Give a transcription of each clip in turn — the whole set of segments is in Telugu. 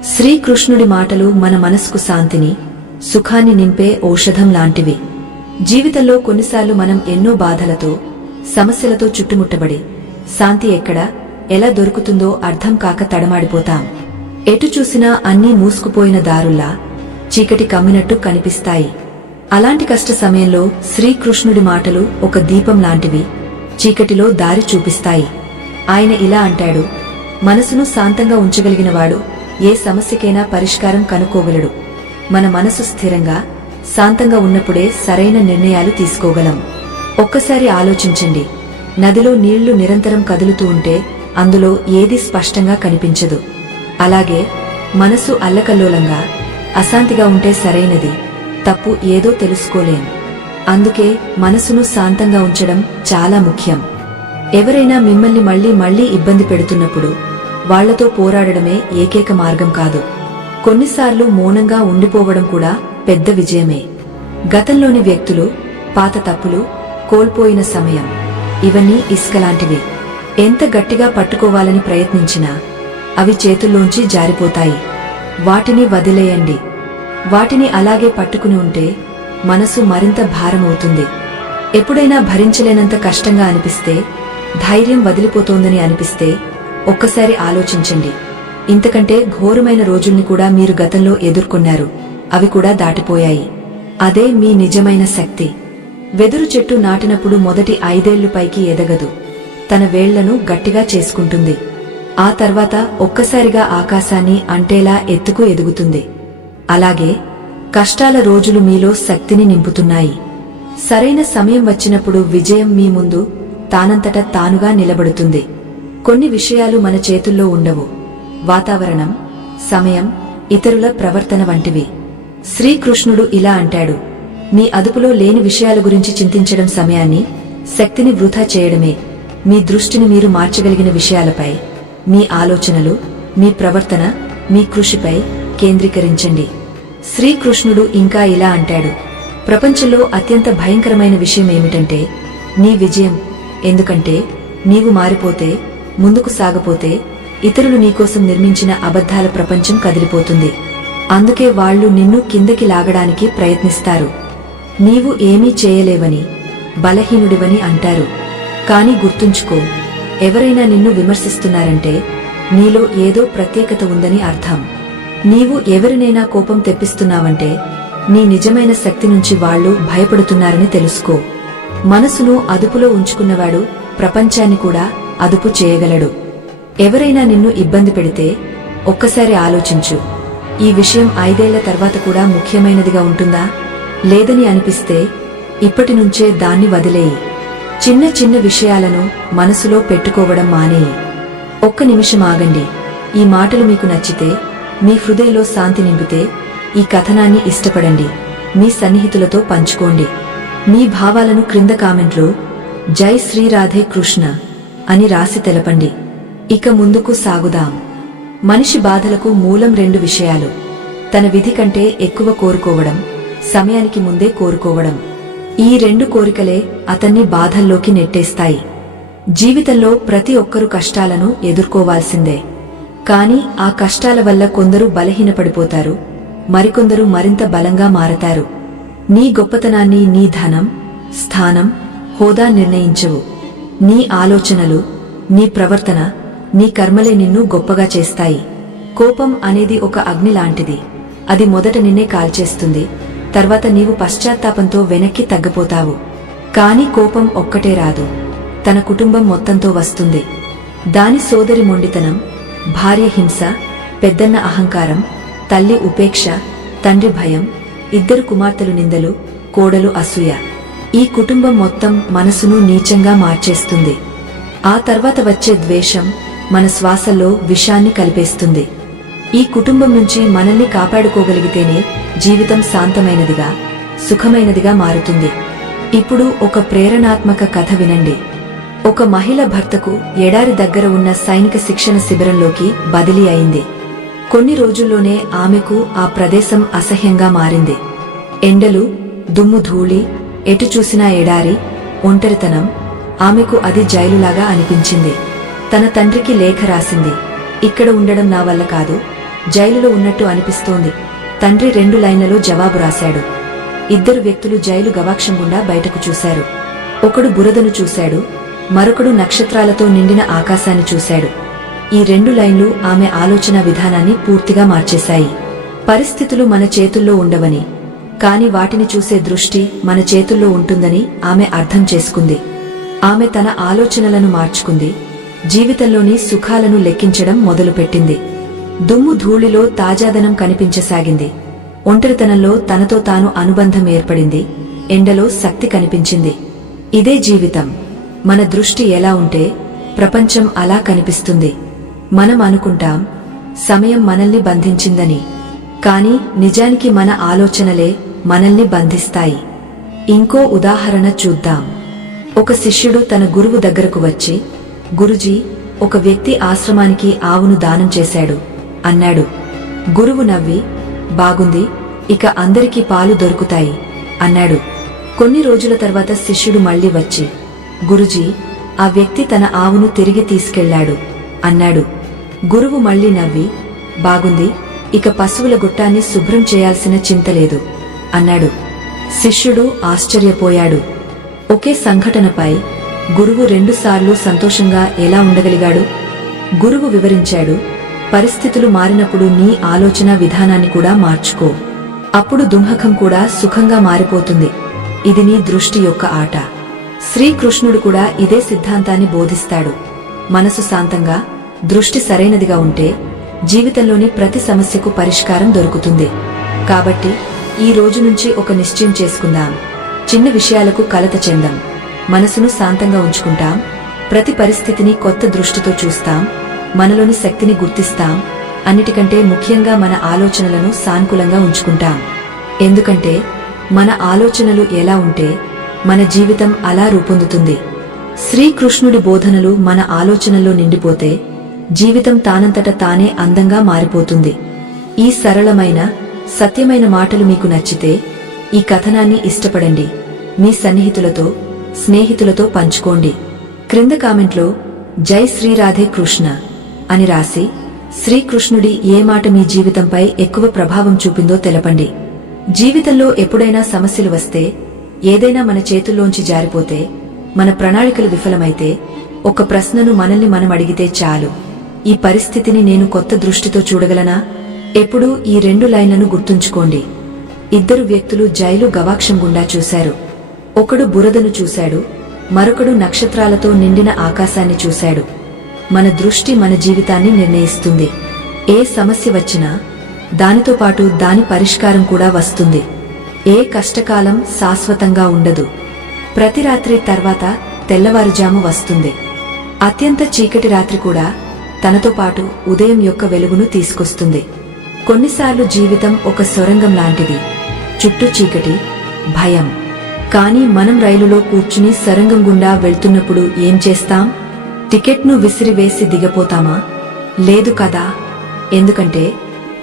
శ్రీకృష్ణుడి మాటలు మన మనసుకు శాంతిని, సుఖాన్ని నింపే ఔషధం లాంటివి. జీవితంలో కొన్నిసార్లు మనం ఎన్నో బాధలతో, సమస్యలతో చుట్టుముట్టబడి శాంతి ఎక్కడ, ఎలా దొరుకుతుందో అర్థం కాక తడమాడిపోతాం. ఎటు చూసినా అన్నీ మూసుకుపోయిన దారుల్లా, చీకటి కమ్మినట్టు కనిపిస్తాయి. అలాంటి కష్ట సమయంలో శ్రీకృష్ణుడి మాటలు ఒక దీపం లాంటివి, చీకటిలో దారి చూపిస్తాయి. ఆయన ఇలా అంటాడు: మనసును శాంతంగా ఉంచగలిగినవాడు ఏ సమస్యకైనా పరిష్కారం కనుక్కోగలడు. మన మనసు స్థిరంగా, శాంతంగా ఉన్నప్పుడే సరైన నిర్ణయాలు తీసుకోగలం. ఒక్కసారి ఆలోచించండి, నదిలో నీళ్లు నిరంతరం కదులుతూ ఉంటే అందులో ఏదీ స్పష్టంగా కనిపించదు. అలాగే మనసు అల్లకల్లోలంగా, అశాంతిగా ఉంటే సరైనది, తప్పు ఏదో తెలుసుకోలేం. అందుకే మనసును శాంతంగా ఉంచడం చాలా ముఖ్యం. ఎవరైనా మిమ్మల్ని మళ్లీ మళ్లీ ఇబ్బంది పెడుతున్నప్పుడు వాళ్లతో పోరాడడమే ఏకైక మార్గం కాదు. కొన్నిసార్లు మౌనంగా ఉండిపోవడం కూడా పెద్ద విజయమే. గతంలోని వ్యక్తులు, పాత తప్పులు, కోల్పోయిన సమయం, ఇవన్నీ ఇసుకలాంటివి. ఎంత గట్టిగా పట్టుకోవాలని ప్రయత్నించినా అవి చేతుల్లోంచి జారిపోతాయి. వాటిని వదిలేయండి. వాటిని అలాగే పట్టుకుని ఉంటే మనసు మరింత భారమవుతుంది. ఎప్పుడైనా భరించలేనంత కష్టంగా అనిపిస్తే, ధైర్యం వదిలిపోతోందని అనిపిస్తే ఒక్కసారి ఆలోచించండి. ఇంతకంటే ఘోరమైన రోజుల్ని కూడా మీరు గతంలో ఎదుర్కొన్నారు, అవి కూడా దాటిపోయాయి. అదే మీ నిజమైన శక్తి. వెదురు చెట్టు నాటినప్పుడు మొదటి 5 ఏళ్లు పైకి ఎదగదు, తన వేళ్లను గట్టిగా చేసుకుంటుంది. ఆ తర్వాత ఒక్కసారిగా ఆకాశాన్ని అంటేలా ఎత్తుకు ఎదుగుతుంది. అలాగే కష్టాల రోజులు మీలో శక్తిని నింపుతున్నాయి. సరైన సమయం వచ్చినప్పుడు విజయం మీ ముందు తానంతట తానుగా నిలబడుతుంది. కొన్ని విషయాలు మన చేతుల్లో ఉండవు. వాతావరణం, సమయం, ఇతరుల ప్రవర్తన వంటివి. శ్రీకృష్ణుడు ఇలా అంటాడు: మీ అదుపులో లేని విషయాల గురించి చింతించడం సమయాన్ని, శక్తిని వృధా చేయడమే. మీ దృష్టిని మీరు మార్చగలిగిన విషయాలపై, మీ ఆలోచనలు, మీ ప్రవర్తన, మీ కృషిపై కేంద్రీకరించండి. శ్రీకృష్ణుడు ఇంకా ఇలా అంటాడు: ప్రపంచంలో అత్యంత భయంకరమైన విషయం ఏమిటంటే నీ విజయం. ఎందుకంటే నీవు మారిపోతే, ముందుకు సాగపోతే, ఇతరులు నీకోసం నిర్మించిన అబద్ధాల ప్రపంచం కదిలిపోతుంది. అందుకే వాళ్లు నిన్ను కిందకి లాగడానికి ప్రయత్నిస్తారు. నీవు ఏమీ చేయలేవని, బలహీనుడివని అంటారు. కాని గుర్తుంచుకో, ఎవరైనా నిన్ను విమర్శిస్తున్నారంటే నీలో ఏదో ప్రత్యేకత ఉందని అర్థం. నీవు ఎవరినైనా కోపం తెప్పిస్తున్నావంటే నీ నిజమైన శక్తి నుంచి వాళ్లు భయపడుతున్నారని తెలుసుకో. మనసును అదుపులో ఉంచుకున్నవాడు ప్రపంచాన్ని కూడా అదుపు చేయగలడు. ఎవరైనా నిన్ను ఇబ్బంది పెడితే ఒక్కసారి ఆలోచించు, ఈ విషయం 5 ఏళ్ల తర్వాత కూడా ముఖ్యమైనదిగా ఉంటుందా? లేదని అనిపిస్తే ఇప్పటి నుంచే దాన్ని వదిలేయి. చిన్న చిన్న విషయాలను మనసులో పెట్టుకోవడం మానేయి. ఒక్క నిమిషం ఆగండి. ఈ మాటలు మీకు నచ్చితే, మీ హృదయంలో శాంతి నింపితే ఈ కథనాన్ని ఇష్టపడండి, మీ సన్నిహితులతో పంచుకోండి. మీ భావాలను క్రింద కామెంట్లో జై శ్రీ రాధే కృష్ణ అని రాసి తెలపండి. ఇక ముందుకు సాగుదాం. మనిషి బాధలకు మూలం 2 విషయాలు: తన విధి కంటే ఎక్కువ కోరుకోవడం, సమయానికి ముందే కోరుకోవడం. ఈ 2 కోరికలే అతన్ని బాధల్లోకి నెట్టేస్తాయి. జీవితంలో ప్రతి ఒక్కరూ కష్టాలను ఎదుర్కోవాల్సిందే. కాని ఆ కష్టాల వల్ల కొందరు బలహీనపడిపోతారు, మరికొందరు మరింత బలంగా మారతారు. నీ గొప్పతనాన్ని నీ ధనం, స్థానం, హోదా నిర్ణయించవు. నీ ఆలోచనలు, నీ ప్రవర్తన, నీ కర్మలే నిన్ను గొప్పగా చేస్తాయి. కోపం అనేది ఒక అగ్ని లాంటిది. అది మొదట నిన్నే కాల్చేస్తుంది, తర్వాత నీవు పశ్చాత్తాపంతో వెనక్కి తగ్గిపోతావు. కాని కోపం ఒక్కటే రాదు, తన కుటుంబం మొత్తంతో వస్తుంది. దాని సోదరి మొండితనం, భార్య హింస, పెద్దన్న అహంకారం, తల్లి ఉపేక్ష, తండ్రి భయం, 2 కుమార్తెలు నిందలు, కోడలు అసూయ. ఈ కుటుంబం మొత్తం మనసును నీచంగా మార్చేస్తుంది. ఆ తర్వాత వచ్చే ద్వేషం మన శ్వాసల్లో విషాన్ని కలిపేస్తుంది. ఈ కుటుంబం నుంచి మనల్ని కాపాడుకోగలిగితేనే జీవితం శాంతమైనదిగా, సుఖమైనదిగా మారుతుంది. ఇప్పుడు ఒక ప్రేరణాత్మక కథ వినండి. ఒక మహిళ భర్తకు ఎడారి దగ్గర ఉన్న సైనిక శిక్షణ శిబిరంలోకి బదిలీ అయింది. కొన్ని రోజుల్లోనే ఆమెకు ఆ ప్రదేశం అసహ్యంగా మారింది. ఎండలు, దుమ్ము ధూళి, ఎటు చూసినా ఎడారి, ఒంటరితనం. ఆమెకు అది జైలులాగా అనిపించింది. తన తండ్రికి లేఖ రాసింది: ఇక్కడ ఉండడం నా వల్ల కాదు, జైలులో ఉన్నట్టు అనిపిస్తోంది. తండ్రి 2 లైన్లలో జవాబు రాశాడు. 2 వ్యక్తులు జైలు గవాక్షం గుండా బయటకు చూశారు. ఒకడు బురదను చూశాడు, మరొకడు నక్షత్రాలతో నిండిన ఆకాశాన్ని చూశాడు. ఈ 2 లైన్లు ఆమె ఆలోచన విధానాన్ని పూర్తిగా మార్చేశాయి. పరిస్థితులు మన చేతుల్లో ఉండవని, కాని వాటిని చూసే దృష్టి మన చేతుల్లో ఉంటుందని ఆమె అర్థం చేసుకుంది. ఆమె తన ఆలోచనలను మార్చుకుంది. జీవితంలోని సుఖాలను లెక్కించడం మొదలుపెట్టింది. దుమ్ము ధూళిలో తాజాదనం కనిపించసాగింది. ఒంటరితనంలో తనతో తాను అనుబంధం ఏర్పడింది. ఎండలో శక్తి కనిపించింది. ఇదే జీవితం. మన దృష్టి ఎలా ఉంటే ప్రపంచం అలా కనిపిస్తుంది. మనం అనుకుంటాం సమయం మనల్ని బంధించిందని, కాని నిజానికి మన ఆలోచనలే మనల్ని బంధిస్తాయి. ఇంకో ఉదాహరణ చూద్దాం. ఒక శిష్యుడు తన గురువు దగ్గరకు వచ్చి, గురుజీ, ఒక వ్యక్తి ఆశ్రమానికి ఆవును దానం చేశాడు అన్నాడు. గురువు నవ్వి, బాగుంది, ఇక అందరికీ పాలు దొరుకుతాయి అన్నాడు. కొన్ని రోజుల తర్వాత శిష్యుడు మళ్లీ వచ్చి, గురుజీ, ఆ వ్యక్తి తన ఆవును తిరిగి తీసుకెళ్లాడు అన్నాడు. గురువు మళ్లీ నవ్వి, బాగుంది, ఇక పశువుల గుట్టాన్ని శుభ్రం చేయాల్సిన చింతలేదు అన్నాడు. శిష్యుడు ఆశ్చర్యపోయాడు. ఒకే సంఘటనపై గురువు 2 సార్లు సంతోషంగా ఎలా ఉండగలిగాడు? గురువు వివరించాడు, పరిస్థితులు మారినప్పుడు నీ ఆలోచన విధానాన్ని కూడా మార్చుకో. అప్పుడు దుంహకం కూడా సుఖంగా మారిపోతుంది. ఇది నీ దృష్టి యొక్క ఆట. శ్రీకృష్ణుడు కూడా ఇదే సిద్ధాంతాన్ని బోధిస్తాడు. మనసు శాంతంగా, దృష్టి సరైనదిగా ఉంటే జీవితంలోని ప్రతి సమస్యకు పరిష్కారం దొరుకుతుంది. కాబట్టి ఈ రోజు నుంచి ఒక నిశ్చయం చేసుకుందాం. చిన్న విషయాలకు కలత చెందాం. మనసును శాంతంగా ఉంచుకుంటాం. ప్రతి పరిస్థితిని కొత్త దృష్టితో చూస్తాం. మనలోని శక్తిని గుర్తిస్తాం. అన్నిటికంటే ముఖ్యంగా మన ఆలోచనలను సానుకూలంగా ఉంచుకుంటాం. ఎందుకంటే మన ఆలోచనలు ఎలా ఉంటే మన జీవితం అలా రూపొందుతుంది. శ్రీకృష్ణుడి బోధనలు మన ఆలోచనల్లో నిండిపోతే జీవితం తానంతట తానే అందంగా మారిపోతుంది. ఈ సరళమైన, సత్యమైన మాటలు మీకు నచ్చితే ఈ కథనాన్ని ఇష్టపడండి. మీ సన్నిహితులతో, స్నేహితులతో పంచుకోండి. క్రింద కామెంట్లో జై శ్రీ రాధే కృష్ణ అని రాసి శ్రీకృష్ణుడి ఏ మాట మీ జీవితంపై ఎక్కువ ప్రభావం చూపిందో తెలపండి. జీవితంలో ఎప్పుడైనా సమస్యలు వస్తే, ఏదైనా మన చేతుల్లోంచి జారిపోతే, మన ప్రణాళికలు విఫలమైతే ఒక ప్రశ్నను మనల్ని మనం అడిగితే చాలు, ఈ పరిస్థితిని నేను కొత్త దృష్టితో చూడగలనా? ఎప్పుడూ ఈ 2 లైన్లను గుర్తుంచుకోండి. 2 వ్యక్తులు జైలు గవాక్షం గుండా చూశారు. ఒకడు బురదను చూశాడు, మరొకడు నక్షత్రాలతో నిండిన ఆకాశాన్ని చూశాడు. మన దృష్టి మన జీవితాన్ని నిర్ణయిస్తుంది. ఏ సమస్య వచ్చినా దానితో పాటు దాని పరిష్కారం కూడా వస్తుంది. ఏ కష్టకాలం శాశ్వతంగా ఉండదు. ప్రతి రాత్రి తర్వాత తెల్లవారుజాము వస్తుంది. అత్యంత చీకటి రాత్రి కూడా తనతో పాటు ఉదయం యొక్క వెలుగును తీసుకొస్తుంది. కొన్నిసార్లు జీవితం ఒక సొరంగం లాంటిది. చుట్టూ చీకటి, భయం. కానీ మనం రైలులో కూర్చుని సొరంగం గుండా వెళ్తున్నప్పుడు ఏం చేస్తాం? టికెట్ను విసిరివేసి దిగపోతామా? లేదు కదా. ఎందుకంటే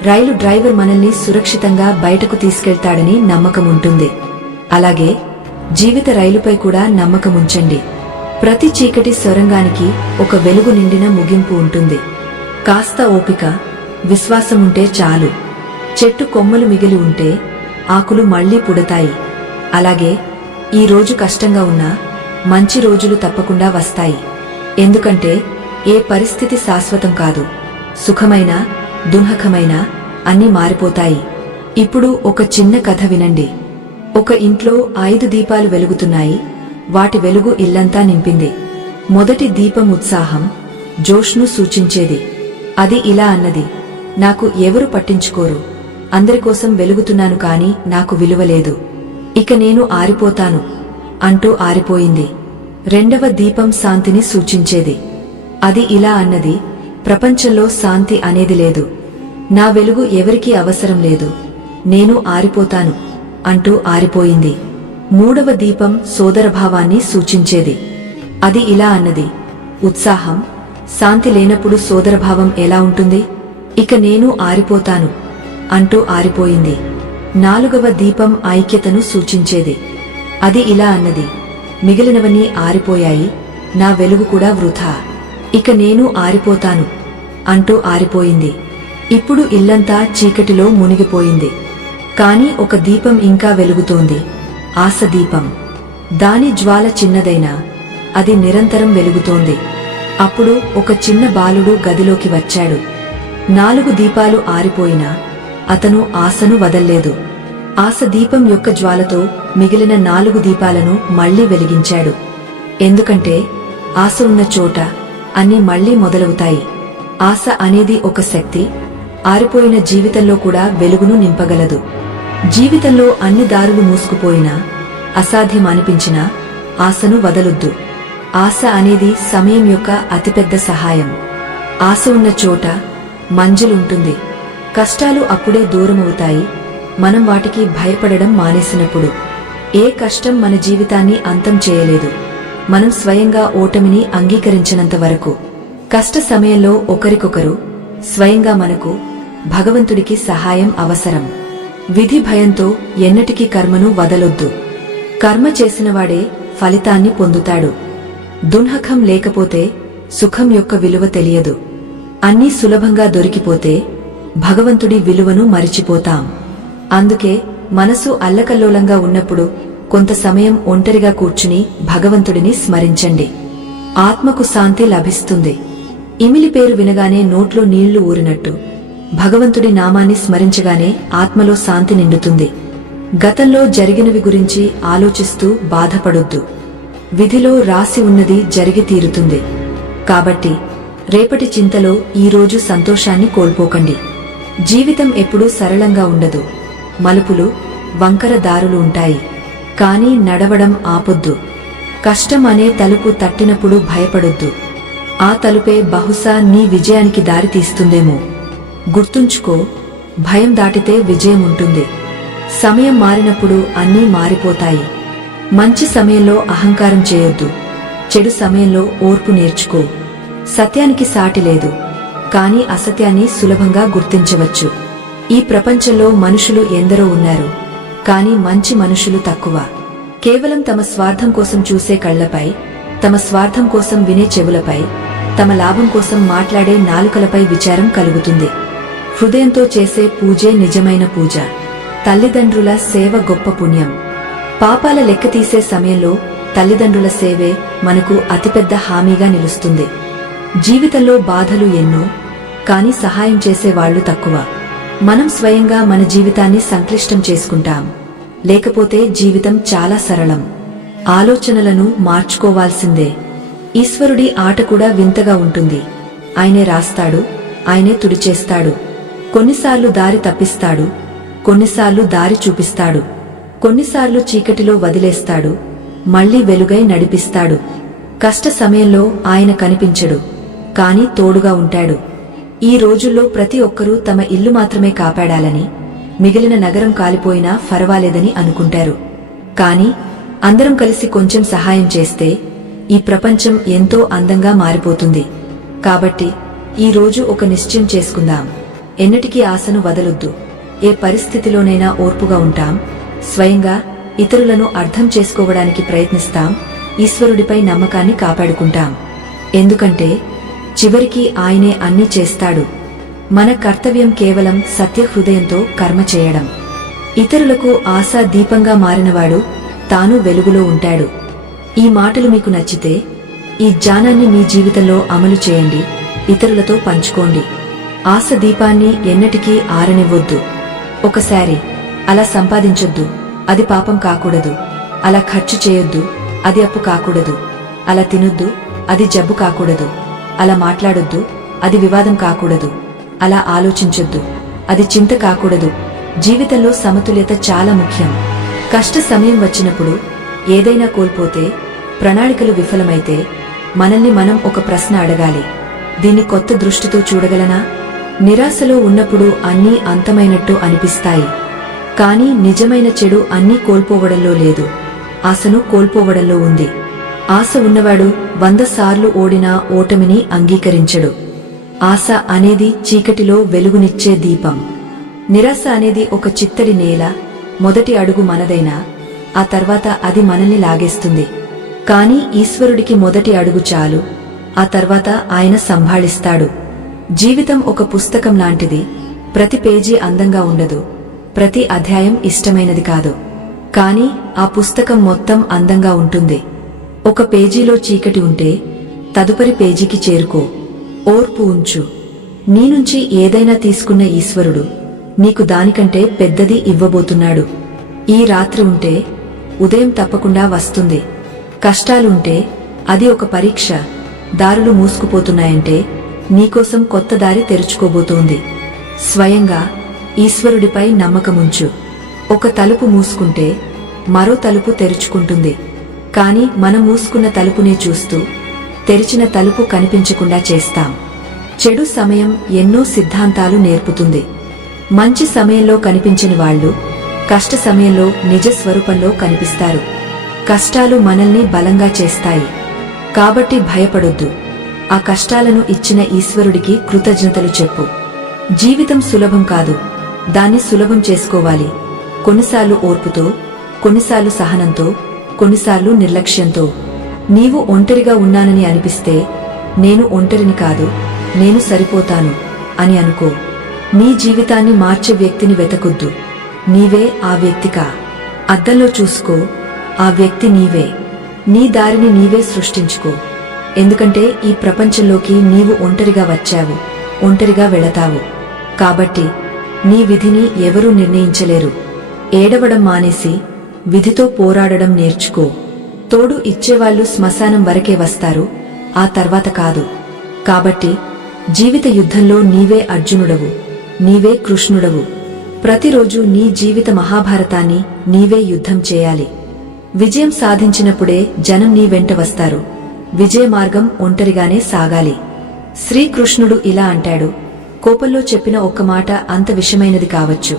రైలు డ్రైవర్ మనల్ని సురక్షితంగా బయటకు తీసుకెళ్తాడని నమ్మకం ఉంటుంది. అలాగే జీవిత రైలుపై కూడా నమ్మకం ఉంచండి. ప్రతి చీకటి సొరంగానికి ఒక వెలుగు నిండిన ముగింపు ఉంటుంది. కాస్త ఓపిక, విశ్వాసముంటే చాలు. చెట్టు కొమ్మలు మిగిలి ఉంటే ఆకులు మళ్లీ పుడతాయి. అలాగే ఈ రోజు కష్టంగా ఉన్నా మంచి రోజులు తప్పకుండా వస్తాయి. ఎందుకంటే ఏ పరిస్థితి శాశ్వతం కాదు. సుఖమైన, దుఃఖమైన అన్నీ మారిపోతాయి. ఇప్పుడు ఒక చిన్న కథ వినండి. ఒక ఇంట్లో 5 దీపాలు వెలుగుతున్నాయి. వాటి వెలుగు ఇల్లంతా నింపింది. మొదటి దీపం ఉత్సాహం, జోష్ను సూచించేది. అది ఇలా అన్నది, నాకు ఎవరు పట్టించుకోరు, అందరికోసం వెలుగుతున్నాను కాని నాకు విలువలేదు, ఇక నేను ఆరిపోతాను అంటూ ఆరిపోయింది. రెండవ దీపం శాంతిని సూచించేది. అది ఇలా అన్నది, ప్రపంచంలో శాంతి అనేది లేదు, నా వెలుగు ఎవరికీ అవసరం లేదు, నేను ఆరిపోతాను అంటూ ఆరిపోయింది. మూడవ దీపం సోదరభావాన్ని సూచించేది. అది ఇలా అన్నది, ఉత్సాహం, శాంతి లేనప్పుడు సోదరభావం ఎలా ఉంటుంది, ఇక నేను ఆరిపోతాను అంటూ ఆరిపోయింది. నాలుగవ దీపం ఐక్యతను సూచించేది. అది ఇలా అన్నది, మిగిలినవన్నీ ఆరిపోయాయి, నా వెలుగు కూడా వృథా, ఇక నేను ఆరిపోతాను అంటూ ఆరిపోయింది. ఇప్పుడు ఇల్లంతా చీకటిలో మునిగిపోయింది. కాని ఒక దీపం ఇంకా వెలుగుతోంది. ఆశ దీపం. దాని జ్వాల చిన్నదైనా అది నిరంతరం వెలుగుతోంది. అప్పుడు ఒక చిన్న బాలుడు గదిలోకి వచ్చాడు. 4 దీపాలు ఆరిపోయినా అతను ఆశను వదల్లేదు. ఆశ దీపం యొక్క జ్వాలతో మిగిలిన 4 దీపాలను మళ్లీ వెలిగించాడు. ఎందుకంటే ఆశ ఉన్న చోట అన్నీ మళ్లీ మొదలవుతాయి. ఆశ అనేది ఒక శక్తి. ఆరిపోయిన జీవితంలో కూడా వెలుగును నింపగలదు. జీవితంలో అన్ని దారులు మూసుకుపోయినా, అసాధ్యం అనిపించినా ఆశను వదలొద్దు. ఆశ అనేది సమయం యొక్క అతిపెద్ద సహాయం. ఆశ ఉన్న చోట మంజిలుంటుంది. కష్టాలు అప్పుడే దూరమవుతాయి మనం వాటికి భయపడడం మానేసినప్పుడు. ఏ కష్టం మన జీవితాన్ని అంతం చేయలేదు, మనం స్వయంగా ఓటమిని అంగీకరించినంత వరకు. కష్ట సమయంలో ఒకరికొకరు, స్వయంగా మనకు, భగవంతుడికి సహాయం అవసరం. విధి భయంతో ఎన్నటికీ కర్మను వదలొద్దు. కర్మ చేసినవాడే ఫలితాన్ని పొందుతాడు. దున్హకం లేకపోతే సుఖం యొక్క విలువ తెలియదు. అన్నీ సులభంగా దొరికిపోతే భగవంతుడి విలువను మరిచిపోతాం. అందుకే మనసు అల్లకల్లోలంగా ఉన్నప్పుడు కొంత సమయం ఒంటరిగా కూర్చుని భగవంతుడిని స్మరించండి. ఆత్మకు శాంతి లభిస్తుంది. ఇమిలి పేరు వినగానే నోట్లో నీళ్లు ఊరినట్టు భగవంతుడి నామాన్ని స్మరించగానే ఆత్మలో శాంతి నిండుతుంది. గతంలో జరిగినవి గురించి ఆలోచిస్తూ బాధపడొద్దు. విధిలో రాసి ఉన్నది జరిగి తీరుతుంది. కాబట్టి రేపటి చింతలో ఈరోజు సంతోషాన్ని కోల్పోకండి. జీవితం ఎప్పుడూ సరళంగా ఉండదు. మలుపులు, వంకర దారులు ఉంటాయి. కానీ నడవడం ఆపొద్దు. కష్టం అనే తలుపు తట్టినప్పుడు భయపడొద్దు. ఆ తలుపే బహుశా నీ విజయానికి దారి తీస్తుందేమో. గుర్తుంచుకో, భయం దాటితే విజయం ఉంటుంది. సమయం మారినప్పుడు అన్నీ మారిపోతాయి. మంచి సమయంలో అహంకారం చేయొద్దు. చెడు సమయంలో ఓర్పు నేర్చుకో. సత్యానికి సాటి లేదు, కానీ అసత్యాన్ని సులభంగా గుర్తించవచ్చు. ఈ ప్రపంచంలో మనుషులు ఎందరో ఉన్నారు, కానీ మంచి మనుషులు తక్కువ. కేవలం తమ స్వార్థం కోసం చూసే కళ్లపై, తమ స్వార్థం కోసం వినే చెవులపై, తమ లాభం కోసం మాట్లాడే నాలుకలపై విచారం కలుగుతుంది. హృదయంతో చేసే పూజే నిజమైన పూజ. తల్లిదండ్రుల సేవ గొప్ప పుణ్యం. పాపాల లెక్క తీసే సమయంలో తల్లిదండ్రుల సేవే మనకు అతిపెద్ద హామీగా నిలుస్తుంది. జీవితంలో బాధలు ఎన్నో, కాని సహాయం చేసేవాళ్లు తక్కువ. మనం స్వయంగా మన జీవితాన్ని సంక్లిష్టం చేసుకుంటాం. లేకపోతే జీవితం చాలా సరళం. ఆలోచనలను మార్చుకోవాల్సిందే. ఈశ్వరుడి ఆట కూడా వింతగా ఉంటుంది. ఆయనే రాస్తాడు, ఆయనే తుడిచేస్తాడు. కొన్నిసార్లు దారి తప్పిస్తాడు, కొన్నిసార్లు దారి చూపిస్తాడు. కొన్నిసార్లు చీకటిలో వదిలేస్తాడు, మళ్లీ వెలుగై నడిపిస్తాడు. కష్ట సమయంలో ఆయన కనిపించడు, కాని తోడుగా ఉంటాడు. ఈ రోజుల్లో ప్రతి ఒక్కరూ తమ ఇల్లు మాత్రమే కాపాడాలని, మిగిలిన నగరం కాలిపోయినా ఫర్వాలేదని అనుకుంటారు. కాని అందరం కలిసి కొంచెం సహాయం చేస్తే ఈ ప్రపంచం ఎంతో అందంగా మారిపోతుంది. కాబట్టి ఈ రోజు ఒక నిశ్చయం చేసుకుందాం. ఎన్నటికీ ఆశను వదలొద్దు. ఏ పరిస్థితిలోనైనా ఓర్పుగా ఉంటాం. స్వయంగా ఇతరులను అర్థం చేసుకోవడానికి ప్రయత్నిస్తాం. ఈశ్వరుడిపై నమ్మకాన్ని కాపాడుకుంటాం. ఎందుకంటే చివరికి ఆయనే అన్నీ చేస్తాడు. మన కర్తవ్యం కేవలం సత్య హృదయంతో కర్మ చేయడం. ఇతరులకు ఆశా దీపంగా మారినవాడు తాను వెలుగులో ఉంటాడు. ఈ మాటలు మీకు నచ్చితే ఈ జ్ఞానాన్ని మీ జీవితంలో అమలు చేయండి. ఇతరులతో పంచుకోండి. ఆశ దీపాన్ని ఎన్నటికీ ఆరనివ్వొద్దు. ఒకసారి అలా సంపాదించొద్దు, అది పాపం కాకూడదు. అలా ఖర్చు చేయొద్దు, అది అప్పు కాకూడదు. అలా తినొద్దు, అది జబ్బు కాకూడదు. అలా మాట్లాడొద్దు, అది వివాదం కాకూడదు. అలా ఆలోచించొద్దు, అది చింత కాకూడదు. జీవితంలో సమతుల్యత చాలా ముఖ్యం. కష్ట సమయం వచ్చినప్పుడు, ఏదైనా కోల్పోతే, ప్రణాళికలు విఫలమైతే మనల్ని మనం ఒక ప్రశ్న అడగాలి. దీన్ని కొత్త దృష్టితో చూడగలనా? నిరాశలో ఉన్నప్పుడు అన్నీ అంతమైనట్టు అనిపిస్తాయి. కానీ నిజమైన చెడు అన్నీ కోల్పోవడంలో లేదు, ఆశను కోల్పోవడంలో ఉంది. ఆశ ఉన్నవాడు 100 సార్లు ఓడినా ఓటమిని అంగీకరించడు. ఆశ అనేది చీకటిలో వెలుగునిచ్చే దీపం. నిరాశ అనేది ఒక చిత్తడి నేల. మొదటి అడుగు మనదైనా ఆ తర్వాత అది మనల్ని లాగేస్తుంది. కానీ ఈశ్వరుడికి మొదటి అడుగు చాలు, ఆ తర్వాత ఆయన సంభాళిస్తాడు. జీవితం ఒక పుస్తకం లాంటిది. ప్రతి పేజీ అందంగా ఉండదు, ప్రతి అధ్యాయం ఇష్టమైనది కాదు. కాని ఆ పుస్తకం మొత్తం అందంగా ఉంటుంది. ఒక పేజీలో చీకటి ఉంటే తదుపరి పేజీకి చేరుకో. ఓర్పు ఉంచు. నీ నుంచి ఏదైనా తీసుకున్న ఈశ్వరుడు నీకు దానికంటే పెద్దది ఇవ్వబోతున్నాడు. ఈ రాత్రి ఉంటే ఉదయం తప్పకుండా వస్తుంది. కష్టాలుంటే అది ఒక పరీక్ష. దారులు మూసుకుపోతున్నాయంటే నీకోసం కొత్త దారి తెరుచుకోబోతోంది. స్వయంగా ఈశ్వరుడిపై నమ్మకముంచు. ఒక తలుపు మూసుకుంటే మరో తలుపు తెరుచుకుంటుంది. కాని మనం మూసుకున్న తలుపునే చూస్తూ తెరిచిన తలుపు కనిపించకుండా చేస్తాం. చెడు సమయం ఎన్నో సిద్ధాంతాలు నేర్పుతుంది. మంచి సమయంలో కనిపించని వాళ్లు కష్ట సమయంలో నిజ స్వరూపంలో కనిపిస్తారు. కష్టాలు మనల్ని బలంగా చేస్తాయి. కాబట్టి భయపడొద్దు. ఆ కష్టాలను ఇచ్చిన ఈశ్వరుడికి కృతజ్ఞతలు చెప్పు. జీవితం సులభం కాదు, దాన్ని సులభం చేసుకోవాలి. కొన్నిసార్లు ఓర్పుతో, కొన్నిసార్లు సహనంతో, కొన్నిసార్లు నిర్లక్ష్యంతో. నీవు ఒంటరిగా ఉన్నానని అనిపిస్తే నేను ఒంటరిని కాదు, నేను సరిపోతాను అని అనుకో. నీ జీవితాన్ని మార్చే వ్యక్తిని వెతకొద్దు, నీవే ఆ వ్యక్తికా. అద్దంలో చూసుకో, ఆ వ్యక్తి నీవే. నీ దారిని నీవే సృష్టించుకో. ఎందుకంటే ఈ ప్రపంచంలోకి నీవు ఒంటరిగా వచ్చావు, ఒంటరిగా వెళతావు. కాబట్టి నీ విధిని ఎవరూ నిర్ణయించలేరు. ఏడవడం మానేసి విధితో పోరాడడం నేర్చుకో. తోడు ఇచ్చేవాళ్లు శ్మశానం వరకే వస్తారు, ఆ తర్వాత కాదు. కాబట్టి జీవిత యుద్ధంలో నీవే అర్జునుడవు, నీవే కృష్ణుడవు. ప్రతిరోజు నీ జీవిత మహాభారతాన్ని నీవే యుద్ధం చేయాలి. విజయం సాధించినప్పుడే జనం నీ వెంట వస్తారు. విజయ మార్గం ఒంటరిగానే సాగాలి. శ్రీకృష్ణుడు ఇలా అంటాడు, కోపంలో చెప్పిన ఒక్క మాట అంత విషమైనది కావచ్చు,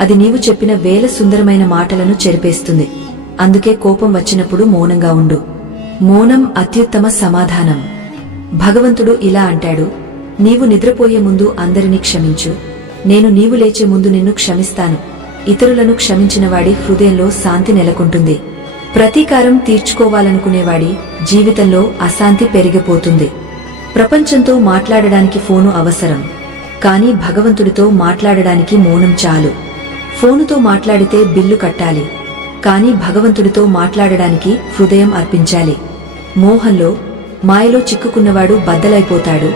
అది నీవు చెప్పిన వేల సుందరమైన మాటలను చెరిపేస్తుంది. అందుకే కోపం వచ్చినప్పుడు మౌనంగా ఉండు. మౌనం అత్యుత్తమ సమాధానం. భగవంతుడు ఇలా అంటాడు, నీవు నిద్రపోయే ముందు అందరినీ క్షమించు, నేను నీవు లేచే ముందు నిన్ను క్షమిస్తాను. ఇతరులను క్షమించినవాడి హృదయంలో శాంతి నెలకొంటుంది. ప్రతీకారం తీర్చుకోవాలనుకునేవాడి జీవితంలో అశాంతి పెరిగిపోతుంది. ప్రపంచంతో మాట్లాడడానికి ఫోను అవసరం, కాని భగవంతుడితో మాట్లాడడానికి మౌనం చాలు. ఫోనుతో మాట్లాడితే బిల్లు కట్టాలి, కాని భగవంతుడితో మాట్లాడడానికి హృదయం అర్పించాలి. మోహంలో, మాయలో చిక్కుకున్నవాడు బద్దలైపోతాడు.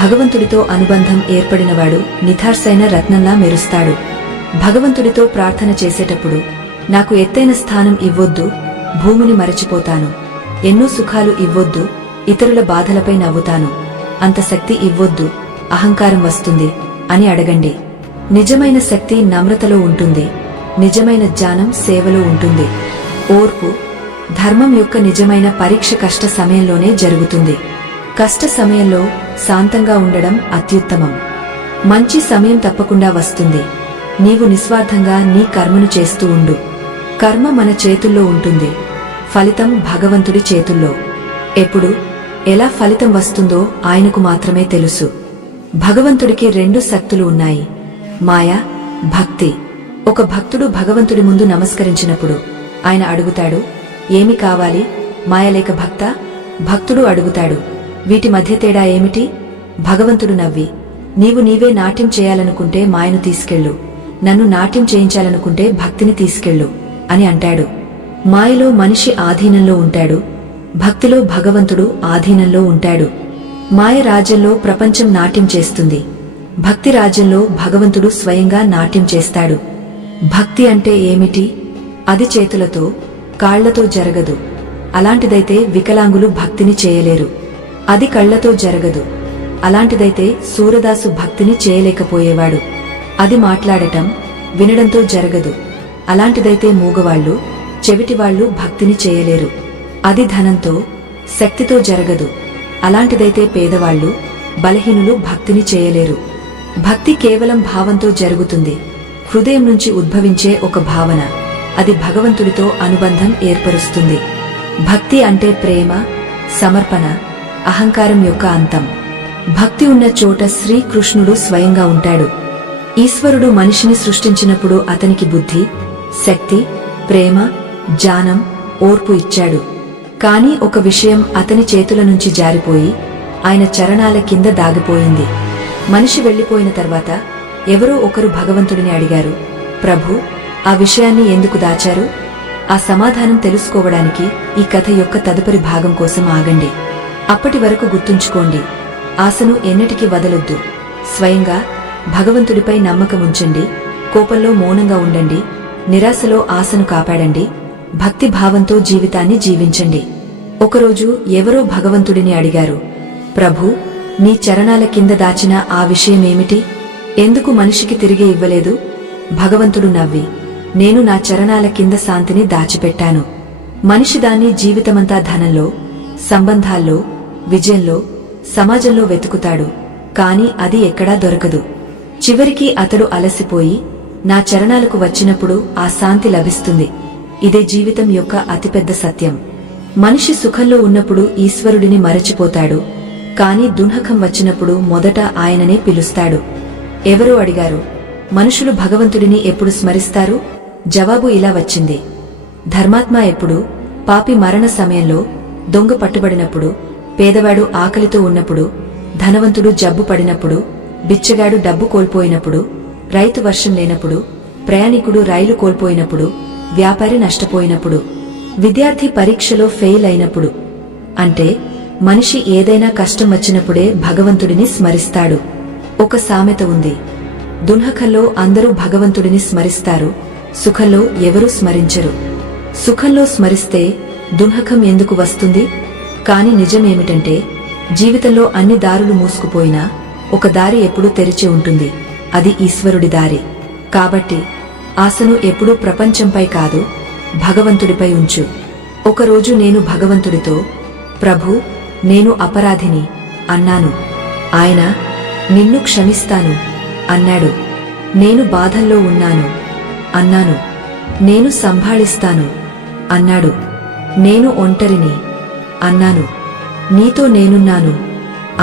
భగవంతుడితో అనుబంధం ఏర్పడినవాడు నిథార్సైన రత్నంలా మెరుస్తాడు. భగవంతుడితో ప్రార్థన చేసేటప్పుడు నాకు ఎత్తైన స్థానం ఇవ్వొద్దు, భూమిని మరచిపోతాను. ఎన్నో సుఖాలు ఇవ్వొద్దు, ఇతరుల బాధలపై నవ్వుతాను. అంత శక్తి ఇవ్వొద్దు, అహంకారం వస్తుంది అని అడగండి. నిజమైన శక్తి నమ్రతలో ఉంటుంది. నిజమైన జ్ఞానం సేవలో ఉంటుంది. ఓర్పు, ధర్మం యొక్క నిజమైన పరీక్ష కష్ట సమయంలోనే జరుగుతుంది. కష్ట సమయంలో శాంతంగా ఉండడం అత్యుత్తమం. మంచి సమయం తప్పకుండా వస్తుంది. నీవు నిస్వార్థంగా నీ కర్మను చేస్తూ ఉండు. కర్మ మన చేతుల్లో ఉంటుంది, ఫలితం భగవంతుడి చేతుల్లో. ఎప్పుడు, ఎలా ఫలితం వస్తుందో ఆయనకు మాత్రమే తెలుసు. భగవంతుడికి రెండు శక్తులు ఉన్నాయి, మాయ, భక్తి. ఒక భక్తుడు భగవంతుడి ముందు నమస్కరించినప్పుడు ఆయన అడుగుతాడు, ఏమి కావాలి, మాయ లేక భక్త? భక్తుడు అడుగుతాడు, వీటి మధ్య తేడా ఏమిటి? భగవంతుడు నవ్వి, నీవు నీవే నాట్యం చేయాలనుకుంటే మాయను తీసుకెళ్ళు, నన్ను నాట్యం చేయించాలనుకుంటే భక్తిని తీసుకెళ్ళు అని అంటాడు. మాయలో మనిషి ఆధీనంలో ఉంటాడు, భక్తిలో భగవంతుడు ఆధీనంలో ఉంటాడు. మాయ రాజ్యంలో ప్రపంచం నాట్యం చేస్తుంది, భక్తి రాజ్యంలో భగవంతుడు స్వయంగా నాట్యం చేస్తాడు. భక్తి అంటే ఏమిటి? అది చేతులతో, కాళ్లతో జరగదు. అలాంటిదైతే వికలాంగులు భక్తిని చేయలేరు. అది కళ్లతో జరగదు. అలాంటిదైతే సూరదాసు భక్తిని చేయలేకపోయేవాడు. అది మాట్లాడటం, వినడంతో జరగదు. అలాంటిదైతే మూగవాళ్లు, చెవిటివాళ్లు భక్తిని చేయలేరు. అది ధనంతో, శక్తితో జరగదు. అలాంటిదైతే పేదవాళ్లు, బలహీనులు భక్తిని చేయలేరు. భక్తి కేవలం భావంతో జరుగుతుంది. హృదయం నుంచి ఉద్భవించే ఒక భావన, అది భగవంతుడితో అనుబంధం ఏర్పరుస్తుంది. భక్తి అంటే ప్రేమ, సమర్పణ, అహంకారం యొక్క అంతం. భక్తి ఉన్న చోట శ్రీకృష్ణుడు స్వయంగా ఉంటాడు. ఈశ్వరుడు మనిషిని సృష్టించినప్పుడు అతనికి బుద్ధి, శక్తి, ప్రేమ, జ్ఞానం, ఓర్పు ఇచ్చాడు. కాని ఒక విషయం అతని చేతుల నుంచి జారిపోయి ఆయన చరణాల కింద దాగిపోయింది. మనిషి వెళ్లిపోయిన తర్వాత ఎవరో ఒకరు భగవంతుడిని అడిగారు, ప్రభూ, ఆ విషయాన్ని ఎందుకు దాచారు? ఆ సమాధానం తెలుసుకోవడానికి ఈ కథ యొక్క తదుపరి భాగం కోసం ఆగండి. అప్పటి వరకు గుర్తుంచుకోండి, ఆశను ఎన్నటికీ వదలొద్దు. స్వయంగా భగవంతుడిపై నమ్మకముంచండి. కోపంలో మౌనంగా ఉండండి. నిరాశలో ఆశను కాపాడండి. భక్తి భావంతో జీవితాన్ని జీవించండి. ఒకరోజు ఎవరో భగవంతుడిని అడిగారు, ప్రభూ, నీ చరణాల కింద దాచిన ఆ విషయమేమిటి? ఎందుకు మనిషికి తిరిగి ఇవ్వలేదు? భగవంతుడు నవ్వి, నేను నా చరణాల కింద శాంతిని దాచిపెట్టాను. మనిషి దాన్ని జీవితమంతా ధనంలో, సంబంధాల్లో, విజయంలో, సమాజంలో వెతుకుతాడు. కాని అది ఎక్కడా దొరకదు. చివరికి అతడు అలసిపోయి నా చరణాలకు వచ్చినప్పుడు ఆ శాంతి లభిస్తుంది. ఇదే జీవితం యొక్క అతిపెద్ద సత్యం. మనిషి సుఖంలో ఉన్నప్పుడు ఈశ్వరుడిని మరచిపోతాడు. కాని దుఃఖం వచ్చినప్పుడు మొదట ఆయననే పిలుస్తాడు. ఎవరో అడిగారు, మనుషులు భగవంతుడిని ఎప్పుడు స్మరిస్తారు? జవాబు ఇలా వచ్చింది, ధర్మాత్మ ఎప్పుడు? పాపి మరణ సమయంలో, దొంగ పట్టుబడినప్పుడు, పేదవాడు ఆకలితో ఉన్నప్పుడు, ధనవంతుడు జబ్బు పడినప్పుడు, బిచ్చగాడు డబ్బు కోల్పోయినప్పుడు, రైతు వర్షం లేనప్పుడు, ప్రయాణికుడు రైలు కోల్పోయినప్పుడు, వ్యాపారి నష్టపోయినప్పుడు, విద్యార్థి పరీక్షలో ఫెయిల్ అయినప్పుడు. అంటే మనిషి ఏదైనా కష్టం వచ్చినప్పుడే భగవంతుడిని స్మరిస్తాడు. ఒక సామెత ఉంది, దుఃఖంలో అందరూ భగవంతుడిని స్మరిస్తారు, సుఖంలో ఎవరూ స్మరించరు. సుఖంలో స్మరిస్తే దుఃఖం ఎందుకు వస్తుంది? కాని నిజమేమిటంటే జీవితంలో అన్ని దారులు మూసుకుపోయినా ఒక దారి ఎప్పుడూ తెరిచి ఉంటుంది. అది ఈశ్వరుడి దారి. కాబట్టి ఆశను ఎప్పుడూ ప్రపంచంపై కాదు, భగవంతుడిపై ఉంచు. ఒకరోజు నేను భగవంతుడితో, ప్రభూ, నేను అపరాధిని అన్నాను. ఆయన, నిన్ను క్షమిస్తాను అన్నాడు. నేను బాధల్లో ఉన్నాను అన్నాను. నేను సంభాళిస్తాను అన్నాడు. నేను ఒంటరిని అన్నాను. నీతో నేనున్నాను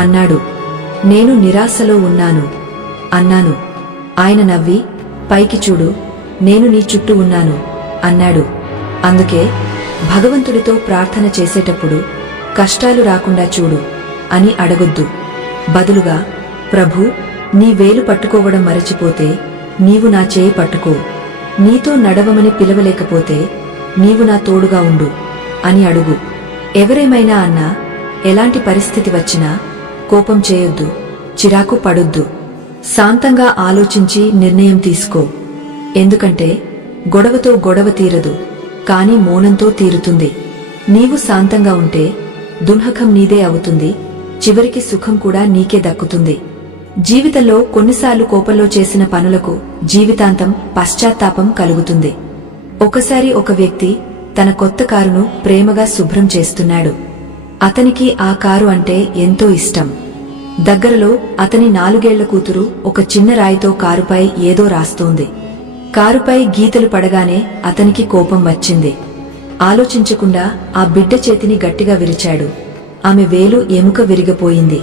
అన్నాడు. నేను నిరాశలో ఉన్నాను అన్నాను. ఆయన నవ్వి, పైకి చూడు, నేను నీ చుట్టూ ఉన్నాను అన్నాడు. అందుకే భగవంతుడితో ప్రార్థన చేసేటప్పుడు కష్టాలు రాకుండా చూడు అని అడగొద్దు. బదులుగా, ప్రభూ, నీ వేలు పట్టుకోవడం మరచిపోతే నీవు నా చేయి పట్టుకో, నీతో నడవమని పిలవలేకపోతే నీవు నా తోడుగా ఉండు అని అడుగు. ఎవరేమైనా అన్నా, ఎలాంటి పరిస్థితి వచ్చినా కోపం చేయొద్దు, చిరాకు పడొద్దు. శాంతంగా ఆలోచించి నిర్ణయం తీసుకో. ఎందుకంటే గొడవతో గొడవ తీరదు, కాని మౌనంతో తీరుతుంది. నీవు శాంతంగా ఉంటే దుఃఖం నీదే అవుతుంది, చివరికి సుఖం కూడా నీకే దక్కుతుంది. జీవితంలో కొన్నిసార్లు కోపంలో చేసిన పనులకు జీవితాంతం పశ్చాత్తాపం కలుగుతుంది. ఒకసారి ఒక వ్యక్తి తన కొత్త కారును ప్రేమగా శుభ్రం చేస్తున్నాడు. అతనికి ఆ కారు అంటే ఎంతో ఇష్టం. దగ్గరలో అతని 4 ఏళ్ల కూతురు ఒక చిన్న రాయితో కారుపై ఏదో రాస్తోంది. కారుపై గీతలు పడగానే అతనికి కోపం వచ్చింది. ఆలోచించకుండా ఆ బిడ్డ చేతిని గట్టిగా విరిచాడు. ఆమె వేలు ఎముక విరిగిపోయింది.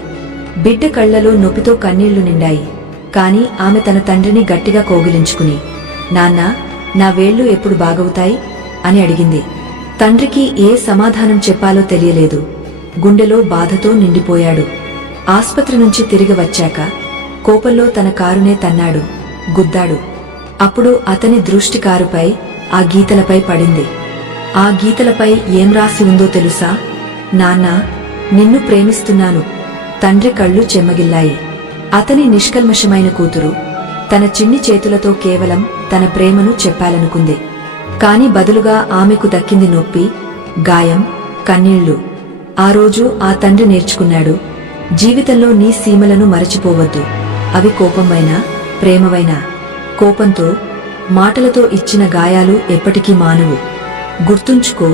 బిడ్డ కళ్లలో నొప్పితో కన్నీళ్లు నిండాయి. కాని ఆమె తన తండ్రిని గట్టిగా కౌగిలించుకుని, నాన్నా, నా వేళ్లు ఎప్పుడు బాగవుతాయి అని అడిగింది. తండ్రికి ఏ సమాధానం చెప్పాలో తెలియలేదు. గుండెలో బాధతో నిండిపోయాడు. ఆస్పత్రి నుంచి తిరిగి వచ్చాక కోపంలో తన కారునే తన్నాడు, గుద్దాడు. అప్పుడు అతని దృష్టి కారుపై ఆ గీతలపై పడింది. ఆ గీతలపై ఏం రాసి ఉందో తెలుసా? నాన్నా, నిన్ను ప్రేమిస్తున్నాను. తండ్రి కళ్ళు చెమ్మగిల్లాయి. అతని నిష్కల్మషమైన కూతురు తన చిన్ని చేతులతో కేవలం తన ప్రేమను చెప్పాలనుకుంది. కాని బదులుగా ఆమెకు దక్కింది నొప్పి, గాయం, కన్నీళ్లు. ఆ రోజు ఆ తండ్రి నేర్చుకున్నాడు, జీవితంలో నీ సీమలను మరచిపోవద్దు. అవి కోపంవైనా, ప్రేమవైనా. కోపంతో, మాటలతో ఇచ్చిన గాయాలు ఎప్పటికీ మానవు. గుర్తుంచుకో,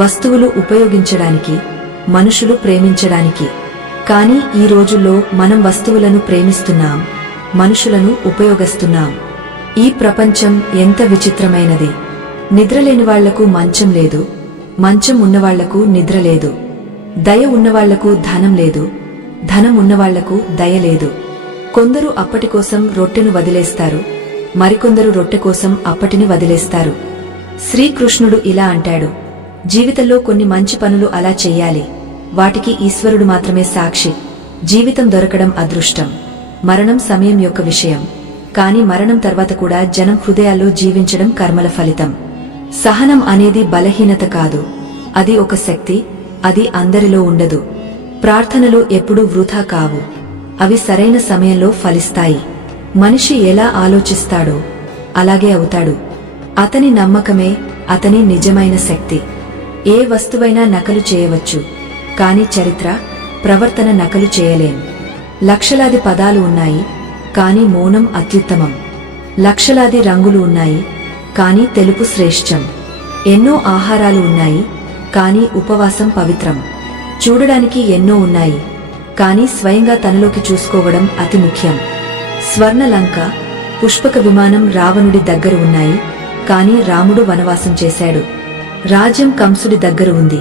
వస్తువులు ఉపయోగించడానికి, మనుషులు ప్రేమించడానికి. కాని ఈ రోజుల్లో మనం వస్తువులను ప్రేమిస్తున్నాం, మనుషులను ఉపయోగిస్తున్నాం. ఈ ప్రపంచం ఎంత విచిత్రమైనది. నిద్రలేని వాళ్లకు మంచం లేదు, మంచం ఉన్నవాళ్లకు నిద్ర లేదు. దయ ఉన్నవాళ్లకు ధనం లేదు, ధనం ఉన్నవాళ్లకు దయ లేదు. కొందరు అప్పటికోసం రొట్టెను వదిలేస్తారు, మరికొందరు రొట్టె కోసం అప్పటిని వదిలేస్తారు. శ్రీకృష్ణుడు ఇలా అంటాడు, జీవితంలో కొన్ని మంచి పనులు అలా చెయ్యాలి, వాటికి ఈశ్వరుడు మాత్రమే సాక్షి. జీవితం దొరకడం అదృష్టం, మరణం సమయం యొక్క విషయం, కాని మరణం తర్వాత కూడా జనం హృదయాల్లో జీవించడం కర్మల ఫలితం. సహనం అనేది బలహీనత కాదు, అది ఒక శక్తి. అది అందరిలో ఉండదు. ప్రార్థనలు ఎప్పుడూ వృథా కావు, అవి సరైన సమయంలో ఫలిస్తాయి. మనిషి ఎలా ఆలోచిస్తాడో అలాగే అవుతాడు. అతని నమ్మకమే అతని నిజమైన శక్తి. ఏ వస్తువైనా నకలు చేయవచ్చు, కాని చరిత్ర, ప్రవర్తన నకలు చేయలేం. లక్షలాది పదాలు ఉన్నాయి, కాని మౌనం అత్యుత్తమం. లక్షలాది రంగులు ఉన్నాయి, కాని తెలుపు శ్రేష్టం. ఎన్నో ఆహారాలు ఉన్నాయి, కాని ఉపవాసం పవిత్రం. చూడడానికి ఎన్నో ఉన్నాయి, కాని స్వయంగా తనలోకి చూసుకోవడం అతి ముఖ్యం. స్వర్ణలంక, పుష్పక విమానం రావణుడి దగ్గర ఉన్నాయి, కాని రాముడు వనవాసం చేశాడు. రాజ్యం కంసుడి దగ్గర ఉంది,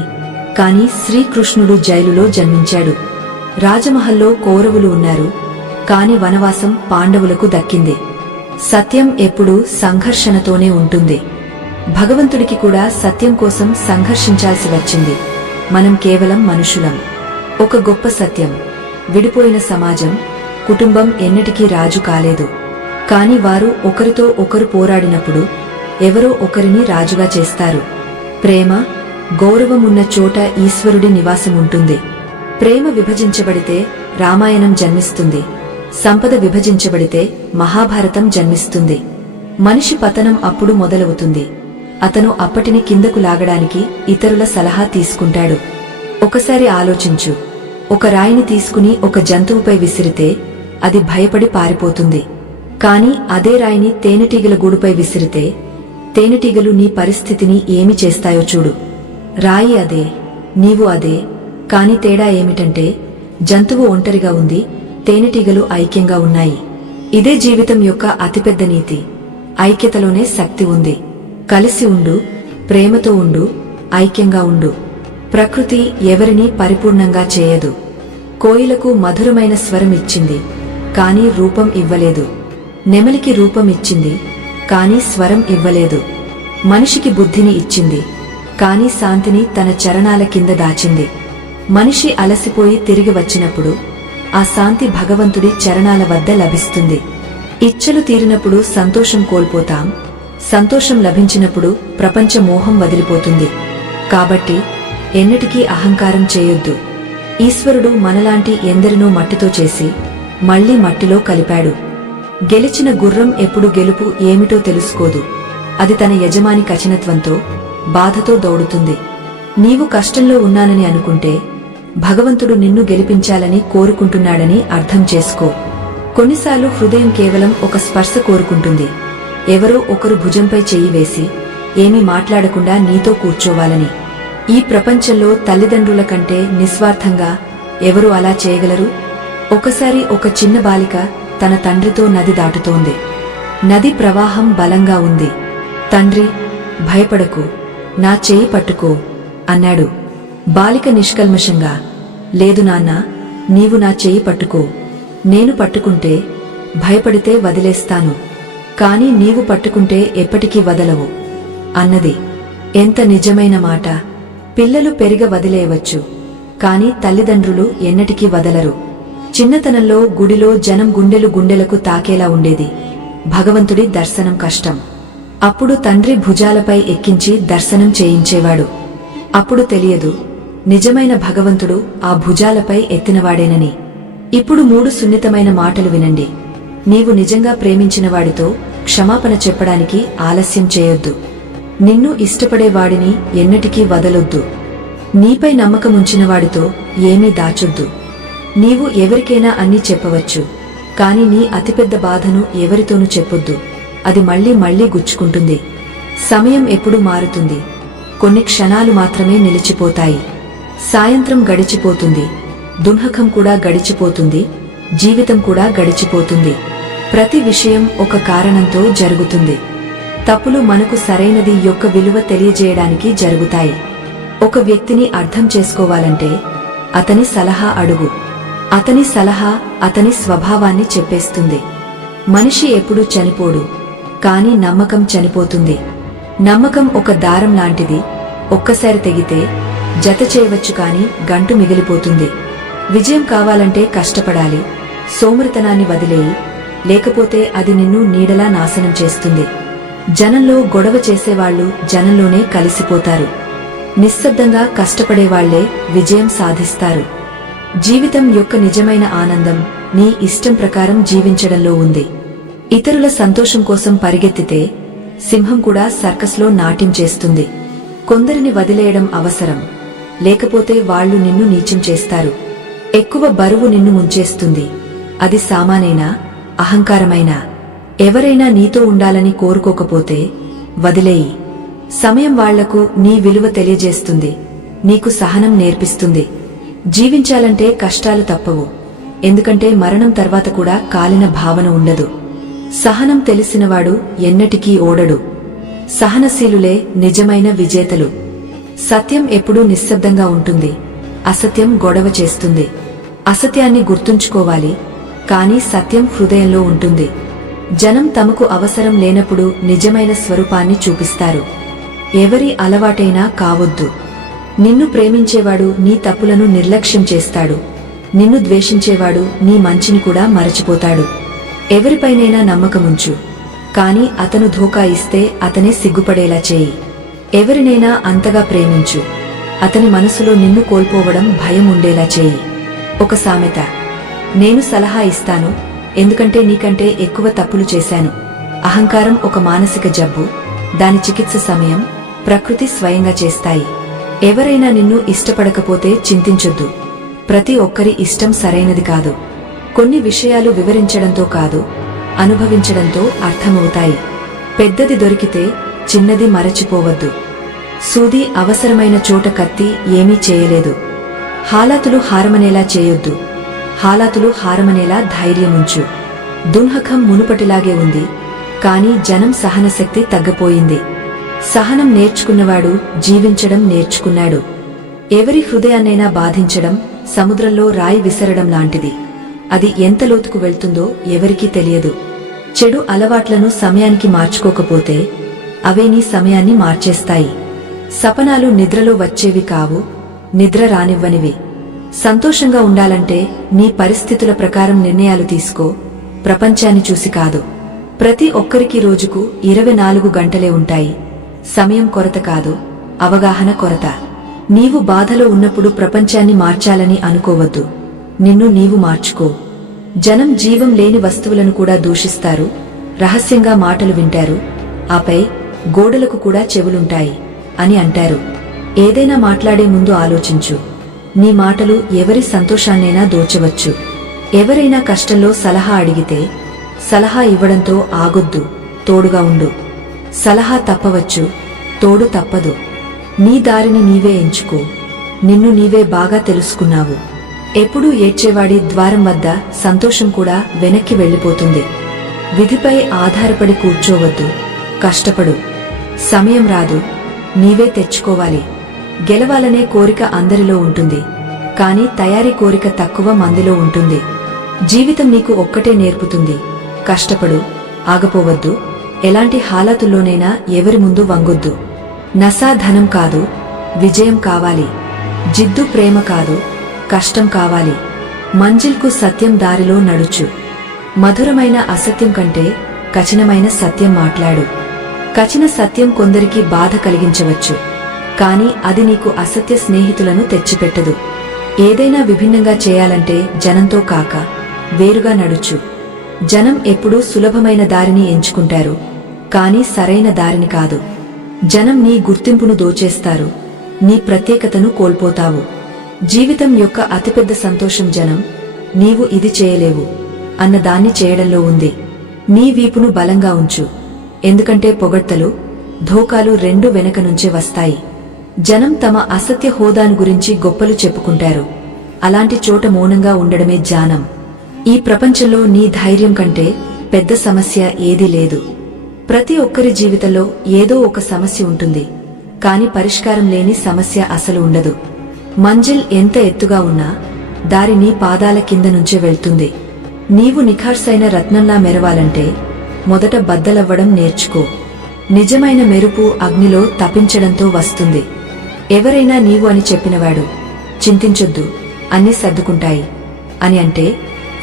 కాని శ్రీకృష్ణుడు జైలులో జన్మించాడు. రాజమహల్లో కౌరవులు ఉన్నారు, కాని వనవాసం పాండవులకు దక్కింది. సత్యం ఎప్పుడూ సంఘర్షణతోనే ఉంటుంది. భగవంతుడికి కూడా సత్యం కోసం సంఘర్షించాల్సి వచ్చింది. మనం కేవలం మనుషులం. ఒక గొప్ప సత్యం: విడిపోయిన సమాజం, కుటుంబం ఎన్నటికీ రాజు కాలేదు. కాని వారు ఒకరితో ఒకరు పోరాడినప్పుడు ఎవరో ఒకరిని రాజుగా చేస్తారు. ప్రేమ, గౌరవమున్న చోట ఈశ్వరుడి నివాసం ఉంటుంది. ప్రేమ విభజించబడితే రామాయణం జన్మిస్తుంది. సంపద విభజించబడితే మహాభారతం జన్మిస్తుంది. మనిషి పతనం అప్పుడు మొదలవుతుంది. అతను అప్పటిని కిందకు లాగడానికి ఇతరుల సలహా తీసుకుంటాడు. ఒకసారి ఆలోచించు. ఒక రాయిని తీసుకుని ఒక జంతువుపై విసిరితే అది భయపడి పారిపోతుంది. కాని అదే రాయిని తేనెటీగల గూడుపై విసిరితే తేనెటీగలు నీ పరిస్థితిని ఏమి చేస్తాయో చూడు. రాయి అదే, నీవు అదే, కాని తేడా ఏమిటంటే జంతువు ఒంటరిగా ఉంది, తేనెటీగలు ఐక్యంగా ఉన్నాయి. ఇదే జీవితం యొక్క అతిపెద్ద నీతి. ఐక్యతలోనే శక్తి ఉంది. కలిసి ఉండు, ప్రేమతో ఉండు, ఐక్యంగా ఉండు. ప్రకృతి ఎవరినీ పరిపూర్ణంగా చేయదు. కోయిలకు మధురమైన స్వరం ఇచ్చింది, కాని రూపం ఇవ్వలేదు. నెమలికి రూపం ఇచ్చింది, కాని స్వరం ఇవ్వలేదు. మనిషికి బుద్ధిని ఇచ్చింది, కాని శాంతిని తన చరణాల కింద దాచింది. మనిషి అలసిపోయి తిరిగి వచ్చినప్పుడు ఆ శాంతి భగవంతుడి చరణాల వద్ద లభిస్తుంది. ఇచ్చలు తీరినప్పుడు సంతోషం కోల్పోతాం, సంతోషం లభించినప్పుడు ప్రపంచ మోహం వదిలిపోతుంది. కాబట్టి ఎన్నటికీ అహంకారం చేయొద్దు. ఈశ్వరుడు మనలాంటి ఎందరినో మట్టితో చేసి మళ్లీ మట్టిలో కలిపాడు. గెలిచిన గుర్రం ఎప్పుడు గెలుపు ఏమిటో తెలుసుకోదు. అది తన యజమాని కఠినత్వంతో, బాధతో దౌడుతుంది. నీవు కష్టంలో ఉన్నానని అనుకుంటే భగవంతుడు నిన్ను గెలిపించాలని కోరుకుంటున్నాడని అర్థం చేసుకో. కొన్నిసార్లు హృదయం కేవలం ఒక స్పర్శ కోరుకుంటుంది. ఎవరో ఒకరు భుజంపై చెయ్యి వేసి ఏమీ మాట్లాడకుండా నీతో కూర్చోవాలని. ఈ ప్రపంచంలో తల్లిదండ్రుల కంటే నిస్వార్థంగా ఎవరు అలా చేయగలరు? ఒకసారి ఒక చిన్న బాలిక తన తండ్రితో నది దాటుతోంది. నది ప్రవాహం బలంగా ఉంది. తండ్రి, భయపడకు, నా చేయి పట్టుకో అన్నాడు. బాలిక నిష్కల్మషంగా, లేదు నాన్నా, నీవు నా చేయి పట్టుకో. నేను పట్టుకుంటే భయపడితే వదిలేస్తాను, కాని నీవు పట్టుకుంటే ఎప్పటికీ వదలవు అన్నది. ఎంత నిజమైన మాట! పిల్లలు పెరిగ వదిలేయవచ్చు, కాని తల్లిదండ్రులు ఎన్నటికీ వదలరు. చిన్నతనంలో గుడిలో జనం గుండెలు గుండెలకు తాకేలా ఉండేది. భగవంతుడి దర్శనం కష్టం. అప్పుడు తండ్రి భుజాలపై ఎక్కించి దర్శనం చేయించేవాడు. అప్పుడు తెలియదు, నిజమైన భగవంతుడు ఆ భుజాలపై ఎత్తినవాడేనని. ఇప్పుడు 3 సున్నితమైన మాటలు వినండి. నీవు నిజంగా ప్రేమించిన వాడితో క్షమాపణ చెప్పడానికి ఆలస్యం చేయొద్దు. నిన్ను ఇష్టపడేవాడిని ఎన్నటికీ వదలొద్దు. నీపై నమ్మకముంచిన వాడితో ఏమీ దాచొద్దు. నీవు ఎవరికైనా అన్నీ చెప్పవచ్చు, కాని నీ అతిపెద్ద బాధను ఎవరితోనూ చెప్పొద్దు. అది మళ్లీ మళ్లీ గుచ్చుకుంటుంది. సమయం ఎప్పుడు మారుతుంది, కొన్ని క్షణాలు మాత్రమే నిలిచిపోతాయి. సాయంత్రం గడిచిపోతుంది, దున్హకం కూడా గడిచిపోతుంది, జీవితం కూడా గడిచిపోతుంది. ప్రతి విషయం ఒక కారణంతో జరుగుతుంది. తప్పులు మనకు సరైనది యొక్క విలువ తెలియజేయడానికి జరుగుతాయి. ఒక వ్యక్తిని అర్థం చేసుకోవాలంటే అతని సలహా అడుగు. అతని సలహా అతని స్వభావాన్ని చెప్పేస్తుంది. మనిషి ఎప్పుడూ చనిపోడు, కాని నమ్మకం చనిపోతుంది. నమ్మకం ఒక దారం లాంటిది. ఒక్కసారి తెగితే జత చేయవచ్చు, కాని గంటు మిగిలిపోతుంది. విజయం కావాలంటే కష్టపడాలి, సోమరితనాన్ని వదిలేయి, లేకపోతే అది నిన్ను నీడలా నాశనం చేస్తుంది. జనంలో గొడవ చేసేవాళ్లు జనంలోనే కలిసిపోతారు. నిశ్శబ్దంగా కష్టపడేవాళ్లే విజయం సాధిస్తారు. జీవితం యొక్క నిజమైన ఆనందం నీ ఇష్టం ప్రకారం జీవించడంలో ఉంది. ఇతరుల సంతోషం కోసం పరిగెత్తితే సింహం కూడా సర్కస్లో నాట్యం చేస్తుంది. కొందరిని వదిలేయడం అవసరం, లేకపోతే వాళ్లు నిన్ను నీచం చేస్తారు. ఎక్కువ బరువు నిన్ను ముంచేస్తుంది. అది సామానేనా, అహంకారమైనా? ఎవరైనా నీతో ఉండాలని కోరుకోకపోతే వదిలేయి. సమయం వాళ్లకు నీ విలువ తెలియజేస్తుంది, నీకు సహనం నేర్పిస్తుంది. జీవించాలంటే కష్టాలు తప్పవు, ఎందుకంటే మరణం తర్వాత కూడా కాలిన భావన ఉండదు. సహనం తెలిసినవాడు ఎన్నటికీ ఓడడు. సహనశీలులే నిజమైన విజేతలు. సత్యం ఎప్పుడూ నిశ్శబ్దంగా ఉంటుంది, అసత్యం గొడవ చేస్తుంది. అసత్యాన్ని గుర్తుంచుకోవాలి, కాని సత్యం హృదయంలో ఉంటుంది. జనం తమకు అవసరం లేనప్పుడు నిజమైన స్వరూపాన్ని చూపిస్తారు. ఎవరి అలవాటైనా కావొద్దు. నిన్ను ప్రేమించేవాడు నీ తప్పులను నిర్లక్ష్యం చేస్తాడు. నిన్ను ద్వేషించేవాడు నీ మంచిని కూడా మరచిపోతాడు. ఎవరిపైనైనా నమ్మకముంచు, కాని అతను ధోకా ఇస్తే అతనే సిగ్గుపడేలా చేయి. ఎవరినైనా అంతగా ప్రేమించు, అతని మనసులో నిన్ను కోల్పోవడం భయం ఉండేలా చేయి. ఒక సామెత, నేను సలహా ఇస్తాను, ఎందుకంటే నీకంటే ఎక్కువ తప్పులు చేశాను. అహంకారం ఒక మానసిక జబ్బు, దాని చికిత్స సమయం, ప్రకృతి స్వయంగా చేస్తాయి. ఎవరైనా నిన్ను ఇష్టపడకపోతే చింతించొద్దు. ప్రతి ఒక్కరి ఇష్టం సరైనది కాదు. కొన్ని విషయాలు వివరించడంతో కాదు, అనుభవించడంతో అర్థమవుతాయి. పెద్దది దొరికితే చిన్నది మరచిపోవద్దు. సూది అవసరమైన చోట కత్తి ఏమీ చేయలేదు. హాలాతులు హారమనేలా చేయొద్దు, హాలాతులు హారమనేలా ధైర్యముంచు. దున్హకం మునుపటిలాగే ఉంది, కాని జనం సహనశక్తి తగ్గపోయింది. సహనం నేర్చుకున్నవాడు జీవించడం నేర్చుకున్నాడు. ఎవరి హృదయాన్నైనా బాధించడం సముద్రంలో రాయి విసరడం లాంటిది. అది ఎంత లోతుకు వెళ్తుందో ఎవరికీ తెలియదు. చెడు అలవాట్లను సమయానికి మార్చుకోకపోతే అవే నీ సమయాన్ని మార్చేస్తాయి. సపనాలు నిద్రలో వచ్చేవి కావు, నిద్ర రానివ్వనివి. సంతోషంగా ఉండాలంటే నీ పరిస్థితుల ప్రకారం నిర్ణయాలు తీసుకో, ప్రపంచాన్ని చూసి కాదు. ప్రతి ఒక్కరికి రోజుకు 24 గంటలే ఉంటాయి. సమయం కొరత కాదు, అవగాహన కొరత. నీవు బాధలో ఉన్నప్పుడు ప్రపంచాన్ని మార్చాలని అనుకోవద్దు, నిన్ను నీవు మార్చుకో. జనం జీవం లేని వస్తువులను కూడా దూషిస్తారు, రహస్యంగా మాటలు వింటారు, ఆపై గోడలకు కూడా చెవులుంటాయి అని అంటారు. ఏదైనా మాట్లాడే ముందు ఆలోచించు. నీ మాటలు ఎవరి సంతోషాన్నైనా దోచవచ్చు. ఎవరైనా కష్టంలో సలహా అడిగితే సలహా ఇవ్వడంతో ఆగొద్దు, తోడుగా ఉండు. సలహా తప్పవచ్చు, తోడు తప్పదు. నీ దారిని నీవే ఎంచుకో. నిన్ను నీవే బాగా తెలుసుకున్నావు. ఎప్పుడూ ఏడ్చేవాడి ద్వారం వద్ద సంతోషం కూడా వెనక్కి వెళ్లిపోతుంది. విధిపై ఆధారపడి కూర్చోవద్దు, కష్టపడు. సమయం రాదు, నీవే తెచ్చుకోవాలి. గెలవాలనే కోరిక అందరిలో ఉంటుంది, కాని తయారీ కోరిక తక్కువ మందిలో ఉంటుంది. జీవితం నీకు ఒక్కటే నేర్పుతుంది, కష్టపడు, ఆగపోవద్దు. ఎలాంటి హాలతుల్లోనైనా ఎవరి ముందు వంగొద్దు. నసా ధనం కాదు, విజయం కావాలి. జిద్దు ప్రేమ కాదు, కష్టం కావాలి. మంజిల్కు సత్యం దారిలో నడుచు. మధురమైన అసత్యం కంటే కఠినమైన సత్యం మాట్లాడు. కఠిన సత్యం కొందరికి బాధ కలిగించవచ్చు, కాని అది నీకు అసత్య స్నేహితులను తెచ్చిపెట్టదు. ఏదైనా విభిన్నంగా చేయాలంటే జనంతో కాక వేరుగా నడుచు. జనం ఎప్పుడూ సులభమైన దారిని ఎంచుకుంటారు, కాని సరైన దారిని కాదు. జనం నీ గుర్తింపును దోచేస్తారు, నీ ప్రత్యేకతను కోల్పోతావు. జీవితం యొక్క అతిపెద్ద సంతోషం జనం నీవు ఇది చేయలేవు అన్న దాన్ని చేయడంలో ఉంది. నీ వీపును బలంగా ఉంచు, ఎందుకంటే పొగడ్తలు, ధోకాలు రెండు వెనక నుంచే వస్తాయి. జనం తమ అసత్య హోదాను గురించి గొప్పలు చెప్పుకుంటారు. అలాంటి చోట మౌనంగా ఉండడమే జ్ఞానం. ఈ ప్రపంచంలో నీ ధైర్యం కంటే పెద్ద సమస్య ఏదీ లేదు. ప్రతి ఒక్కరి జీవితంలో ఏదో ఒక సమస్య ఉంటుంది, కాని పరిష్కారం లేని సమస్య అసలు ఉండదు. మంజిల్ ఎంత ఎత్తుగా ఉన్నా దారి నీ పాదాల కింద నుంచే వెళ్తుంది. నీవు నిఖార్సైన రత్నంలా మెరవాలంటే మొదట బద్దలవ్వడం నేర్చుకో. నిజమైన మెరుపు అగ్నిలో తపించడంతో వస్తుంది. ఎవరైనా నీవు అని చెప్పినవాడు చింతించొద్దు, అన్నీ సర్దుకుంటాయి అని అంటే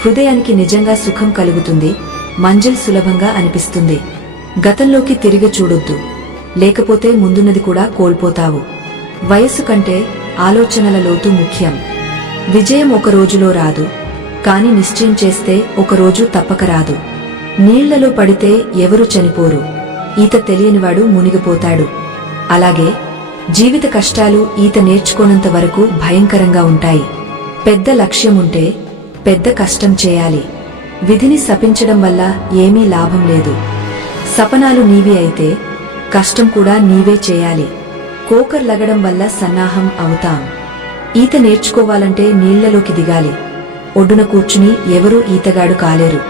హృదయానికి నిజంగా సుఖం కలుగుతుంది, మంజిల్ సులభంగా అనిపిస్తుంది. గతంలోకి తిరిగి చూడొద్దు, లేకపోతే ముందున్నది కూడా కోల్పోతావు. వయస్సు కంటే ఆలోచనల లోతు ముఖ్యం. విజయం ఒక రోజులో రాదు, కాని నిశ్చయం చేస్తే ఒకరోజు తప్పక రాదు. నీళ్లలో పడితే ఎవరు చనిపోరు, ఈత తెలియనివాడు మునిగిపోతాడు. అలాగే జీవిత కష్టాలు ఈత నేర్చుకోనంత వరకు భయంకరంగా ఉంటాయి. పెద్ద లక్ష్యముంటే పెద్ద కష్టం చేయాలి. విధిని శపించడం వల్ల ఏమీ లాభం లేదు. సపనాలు నీవి అయితే కష్టం కూడా నీవే చేయాలి. కోకర్ లగడం వల్ల సన్నాహం అవుతాం. ఈత నేర్చుకోవాలంటే నీళ్లలోకి దిగాలి. ఒడ్డున కూర్చుని ఎవరూ ఈతగాడు కాలేరు.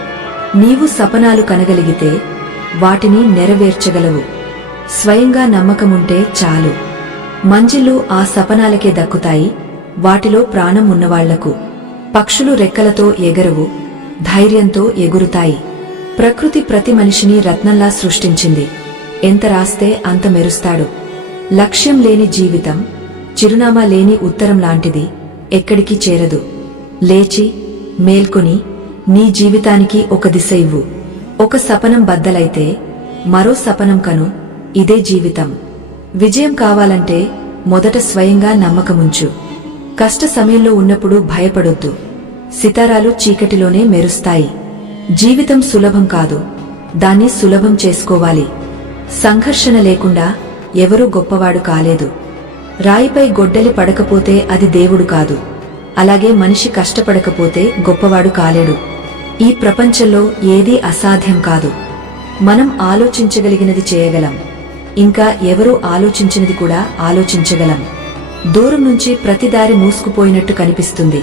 నీవు సపనాలు కనగలిగితే వాటిని నెరవేర్చగలవు. స్వయంగా నమ్మకముంటే చాలు. మంజిళ్ళు ఆ సపనాలకే దక్కుతాయి, వాటిలో ప్రాణం ఉన్నవాళ్లకు. పక్షులు రెక్కలతో ఎగరవు, ధైర్యంతో ఎగురుతాయి. ప్రకృతి ప్రతి మనిషిని రత్నంలా సృష్టించింది. ఎంత రాస్తే అంత మెరుస్తాడు. లక్ష్యం లేని జీవితం చిరునామా లేని ఉత్తరం లాంటిది, ఎక్కడికి చేరదు. లేచి మేల్కొని నీ జీవితానికి ఒక దిశ ఇవ్వు. ఒక సపనం బద్దలైతే మరో సపనం కను, ఇదే జీవితం. విజయం కావాలంటే మొదట స్వయంగా నమ్మకముంచు. కష్ట సమయంలో ఉన్నప్పుడు భయపడొద్దు. సితారాలు చీకటిలోనే మెరుస్తాయి. జీవితం సులభం కాదు, దాన్ని సులభం చేసుకోవాలి. సంఘర్షణ లేకుండా ఎవరూ గొప్పవాడు కాలేదు. రాయిపై గొడ్డలి పడకపోతే అది దేవుడు కాదు. అలాగే మనిషి కష్టపడకపోతే గొప్పవాడు కాలేడు. ఈ ప్రపంచంలో ఏదీ అసాధ్యం కాదు. మనం ఆలోచించగలిగినది చేయగలం. ఇంకా ఎవరూ ఆలోచించినది కూడా ఆలోచించగలం. దూరం నుంచి ప్రతి దారి మూసుకుపోయినట్టు కనిపిస్తుంది,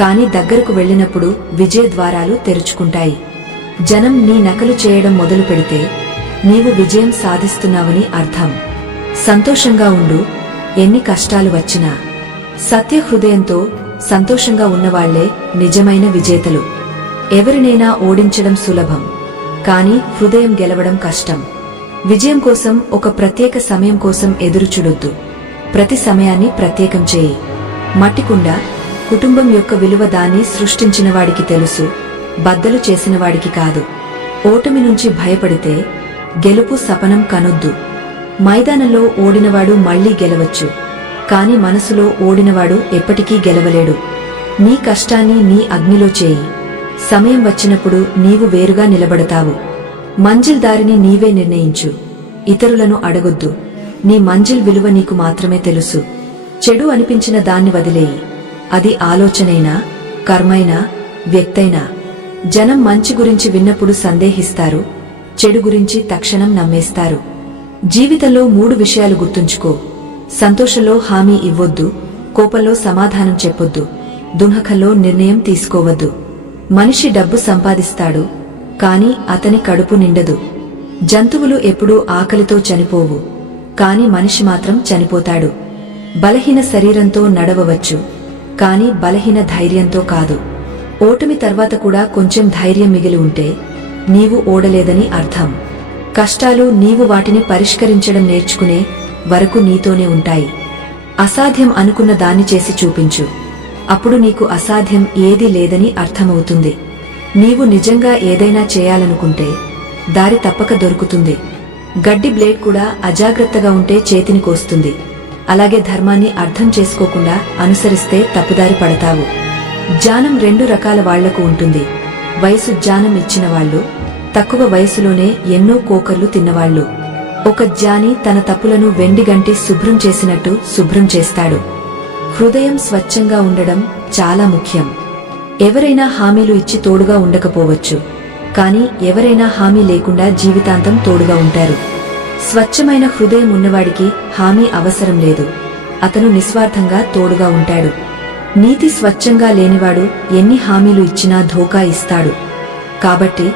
కాని దగ్గరకు వెళ్లినప్పుడు విజయ ద్వారాలు తెరుచుకుంటాయి. జనం నీ నకలు చేయడం మొదలు పెడితే నీవు విజయం సాధిస్తున్నావని అర్థం. సంతోషంగా ఉండు, ఎన్ని కష్టాలు వచ్చినా. సత్య హృదయంతో సంతోషంగా ఉన్నవాళ్లే నిజమైన విజేతలు. ఎవరినైనా ఓడించడం సులభం, కాని హృదయం గెలవడం కష్టం. విజయం కోసం ఒక ప్రత్యేక సమయం కోసం ఎదురుచూడొద్దు. ప్రతి సమయాన్ని ప్రత్యేకం చేయి. మట్టికుండ కుటుంబం యొక్క విలువ దాన్ని సృష్టించినవాడికి తెలుసు, బద్దలు చేసినవాడికి కాదు. ఓటమి నుంచి భయపడితే గెలుపు సపనం కనొద్దు. మైదానంలో ఓడినవాడు మళ్లీ గెలవచ్చు, కాని మనసులో ఓడినవాడు ఎప్పటికీ గెలవలేడు. నీ కష్టాన్ని నీ అగ్నిలో చేయి. సమయం వచ్చినప్పుడు నీవు వేరుగా నిలబడతావు. మంజిల్ దారిని నీవే నిర్ణయించు. ఇతరులను అడగొద్దు. నీ మంజిల్ విలువ నీకు మాత్రమే తెలుసు. చెడు అనిపించిన దాన్ని వదిలేయి. అది ఆలోచనైనా, కర్మైనా, వ్యక్తైనా. జనం మంచి గురించి విన్నప్పుడు సందేహిస్తారు, చెడు గురించి తక్షణం నమ్మేస్తారు. జీవితంలో 3 విషయాలు గుర్తుంచుకో. సంతోషంలో హామీ ఇవ్వొద్దు, కోపంలో సమాధానం చెప్పొద్దు, దుఃఖంలో నిర్ణయం తీసుకోవద్దు. మనిషి డబ్బు సంపాదిస్తాడు, కాని అతని కడుపు నిండదు. జంతువులు ఎప్పుడూ ఆకలితో చనిపోవు, కాని మనిషి మాత్రం చనిపోతాడు. బలహీన శరీరంతో నడవవచ్చు, కాని బలహీన ధైర్యంతో కాదు. ఓటమి తర్వాత కూడా కొంచెం ధైర్యం మిగిలి ఉంటే నీవు ఓడలేదని అర్థం. కష్టాలు నీవు వాటిని పరిష్కరించడం నేర్చుకునే వరకు నీతోనే ఉంటాయి. అసాధ్యం అనుకున్న దాన్ని చేసి చూపించు. అప్పుడు నీకు అసాధ్యం ఏదీ లేదని అర్థమవుతుంది. నీవు నిజంగా ఏదైనా చేయాలనుకుంటే దారి తప్పక దొరుకుతుంది. గడ్డి బ్లేడ్ కూడా అజాగ్రత్తగా ఉంటే చేతిని కోస్తుంది. అలాగే ధర్మాన్ని అర్థం చేసుకోకుండా అనుసరిస్తే తప్పుదారి పడతావు. జ్ఞానం 2 రకాల వాళ్లకు ఉంటుంది. వయసు జ్ఞానం ఇచ్చిన వాళ్ళు, తక్కువ వయసులోనే ఎన్నో కోకర్లు తిన్నవాళ్లు. ఒక జ్ఞాని తన తప్పులను వెండిగంటి శుభ్రం చేసినట్టు శుభ్రం చేస్తాడు. హృదయం స్వచ్ఛంగా ఉండడం చాలా ముఖ్యం. ఎవరైనా హామీలు ఇచ్చి తోడుగా ఉండకపోవచ్చు, కాని ఎవరైనా హామీ లేకుండా జీవితాంతం తోడుగా ఉంటారు. స్వచ్ఛమైన హృదయం ఉన్నవాడికి హామీ అవసరం లేదు. అతను నిస్వార్థంగా తోడుగా ఉంటాడు. నీతి స్వచ్ఛంగా లేనివాడు ఎన్ని హామీలు ఇచ్చినా ధోకా ఇస్తాడు. కాబట్టి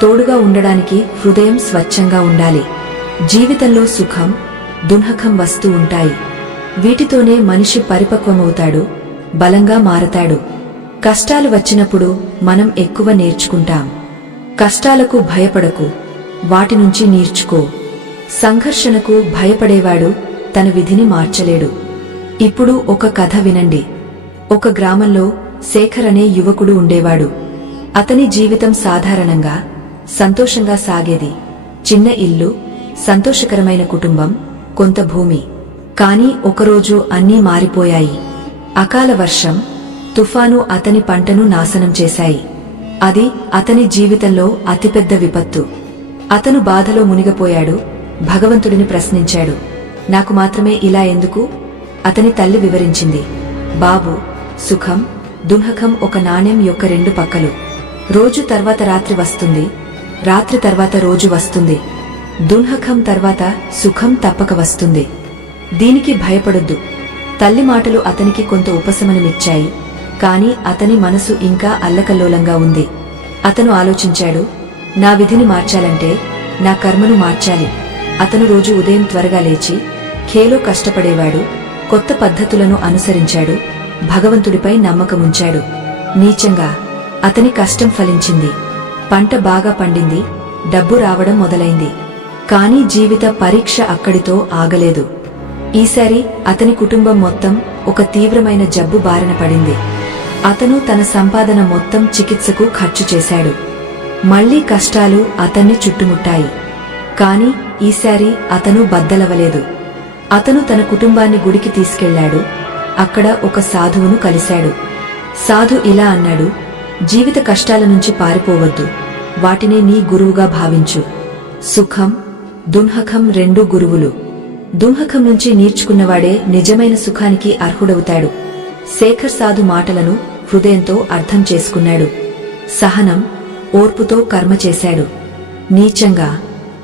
తోడుగా ఉండడానికి హృదయం స్వచ్ఛంగా ఉండాలి. జీవితంలో సుఖం, దుఃఖం వస్తూ ఉంటాయి. వీటితోనే మనిషి పరిపక్వమవుతాడు, బలంగా మారతాడు. కష్టాలు వచ్చినప్పుడు మనం ఎక్కువ నేర్చుకుంటాం. కష్టాలకు భయపడకు, వాటి నుంచి నేర్చుకో. సంఘర్షణకు భయపడేవాడు తన విధిని మార్చలేడు. ఇప్పుడు ఒక కథ వినండి. ఒక గ్రామంలో శేఖర్ అనే యువకుడు ఉండేవాడు. అతని జీవితం సాధారణంగా సంతోషంగా సాగేది. చిన్న ఇల్లు, సంతోషకరమైన కుటుంబం, కొంత భూమి. కాని ఒకరోజు అన్నీ మారిపోయాయి. అకాల వర్షం, తుఫాను అతని పంటను నాశనం చేశాయి. అది అతని జీవితంలో అతిపెద్ద విపత్తు. అతను బాధలో మునిగిపోయాడు. భగవంతుడిని ప్రశ్నించాడు. నాకు మాత్రమే ఇలా ఎందుకు? అతని తల్లి వివరించింది. బాబు, సుఖం, దుఃఖం ఒక నాణెం యొక్క రెండు పక్కలు. రోజు తర్వాత రాత్రి వస్తుంది, రాత్రి తర్వాత రోజు వస్తుంది. దుఃఖం తర్వాత సుఖం తప్పక వస్తుంది. దీనికి భయపడొద్దు. తల్లి మాటలు అతనికి కొంత ఉపశమనమిచ్చాయి. కాని అతని మనసు ఇంకా అల్లకల్లోలంగా ఉంది. అతను ఆలోచించాడు, నా విధిని మార్చాలంటే నా కర్మను మార్చాలి. అతను రోజు ఉదయం త్వరగా లేచి ఖేలో కష్టపడేవాడు. కొత్త పద్ధతులను అనుసరించాడు. భగవంతుడిపై నమ్మకముంచాడు. నీచంగా అతని కష్టం ఫలించింది. పంట బాగా పండింది. డబ్బు రావడం మొదలైంది. కాని జీవిత పరీక్ష అక్కడితో ఆగలేదు. ఈసారి అతని కుటుంబం మొత్తం ఒక తీవ్రమైన జబ్బు బారిన పడింది. అతను తన సంపాదన మొత్తం చికిత్సకు ఖర్చు చేశాడు. మళ్లీ కష్టాలు అతన్ని చుట్టుముట్టాయి. కాని ఈసారి అతను బద్దలవలేదు. అతను తన కుటుంబాన్ని గుడికి తీసుకెళ్లాడు. అక్కడ ఒక సాధువును కలిశాడు. సాధు ఇలా అన్నాడు, జీవిత కష్టాల నుంచి పారిపోవద్దు. వాటినే నీ గురువుగా భావించు. సుఖం, దుఃఖం రెండూ గురువులు. దుఃఖం నుంచి నేర్చుకున్నవాడే నిజమైన సుఖానికి అర్హుడవుతాడు. శేఖర్ సాధు మాటలను హృదయంతో అర్థం చేసుకున్నాడు. సహనం, ఓర్పుతో కర్మ చేశాడు. నీచంగా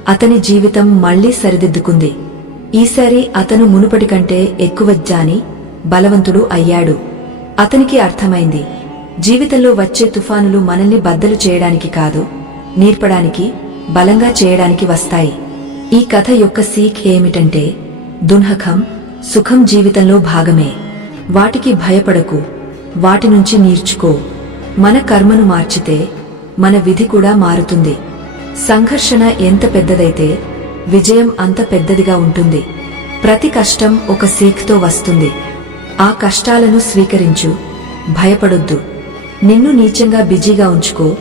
అతని జీవితం మళ్లీ సరిదిద్దుకుంది. ఈసారి అతను మునుపటి కంటే ఎక్కువ జ్ఞాని, బలవంతుడు అయ్యాడు. అతనికి అర్థమైంది, జీవితంలో వచ్చే తుఫానులు మనల్ని బద్దలు చేయడానికి కాదు, నేర్పడానికి, బలంగా చేయడానికి వస్తాయి. ఈ కథ యొక్క సీక్ ఏమిటంటే, దుఃఖం, సుఖం జీవితంలో భాగమే. వాటికి భయపడకు, వాటి నుంచి నేర్చుకో. మన కర్మను మార్చితే మన విధి కూడా మారుతుంది. సంఘర్షణ ఎంత పెద్దదైతే విజయం అంత పెద్దదిగా ఉంటుంది. ప్రతి కష్టం ఒక సీక్తో వస్తుంది. ఆ కష్టాలను స్వీకరించు. భయపడొద్దు. నిన్ను నీచంగా బిజీగా ఉంచుకో.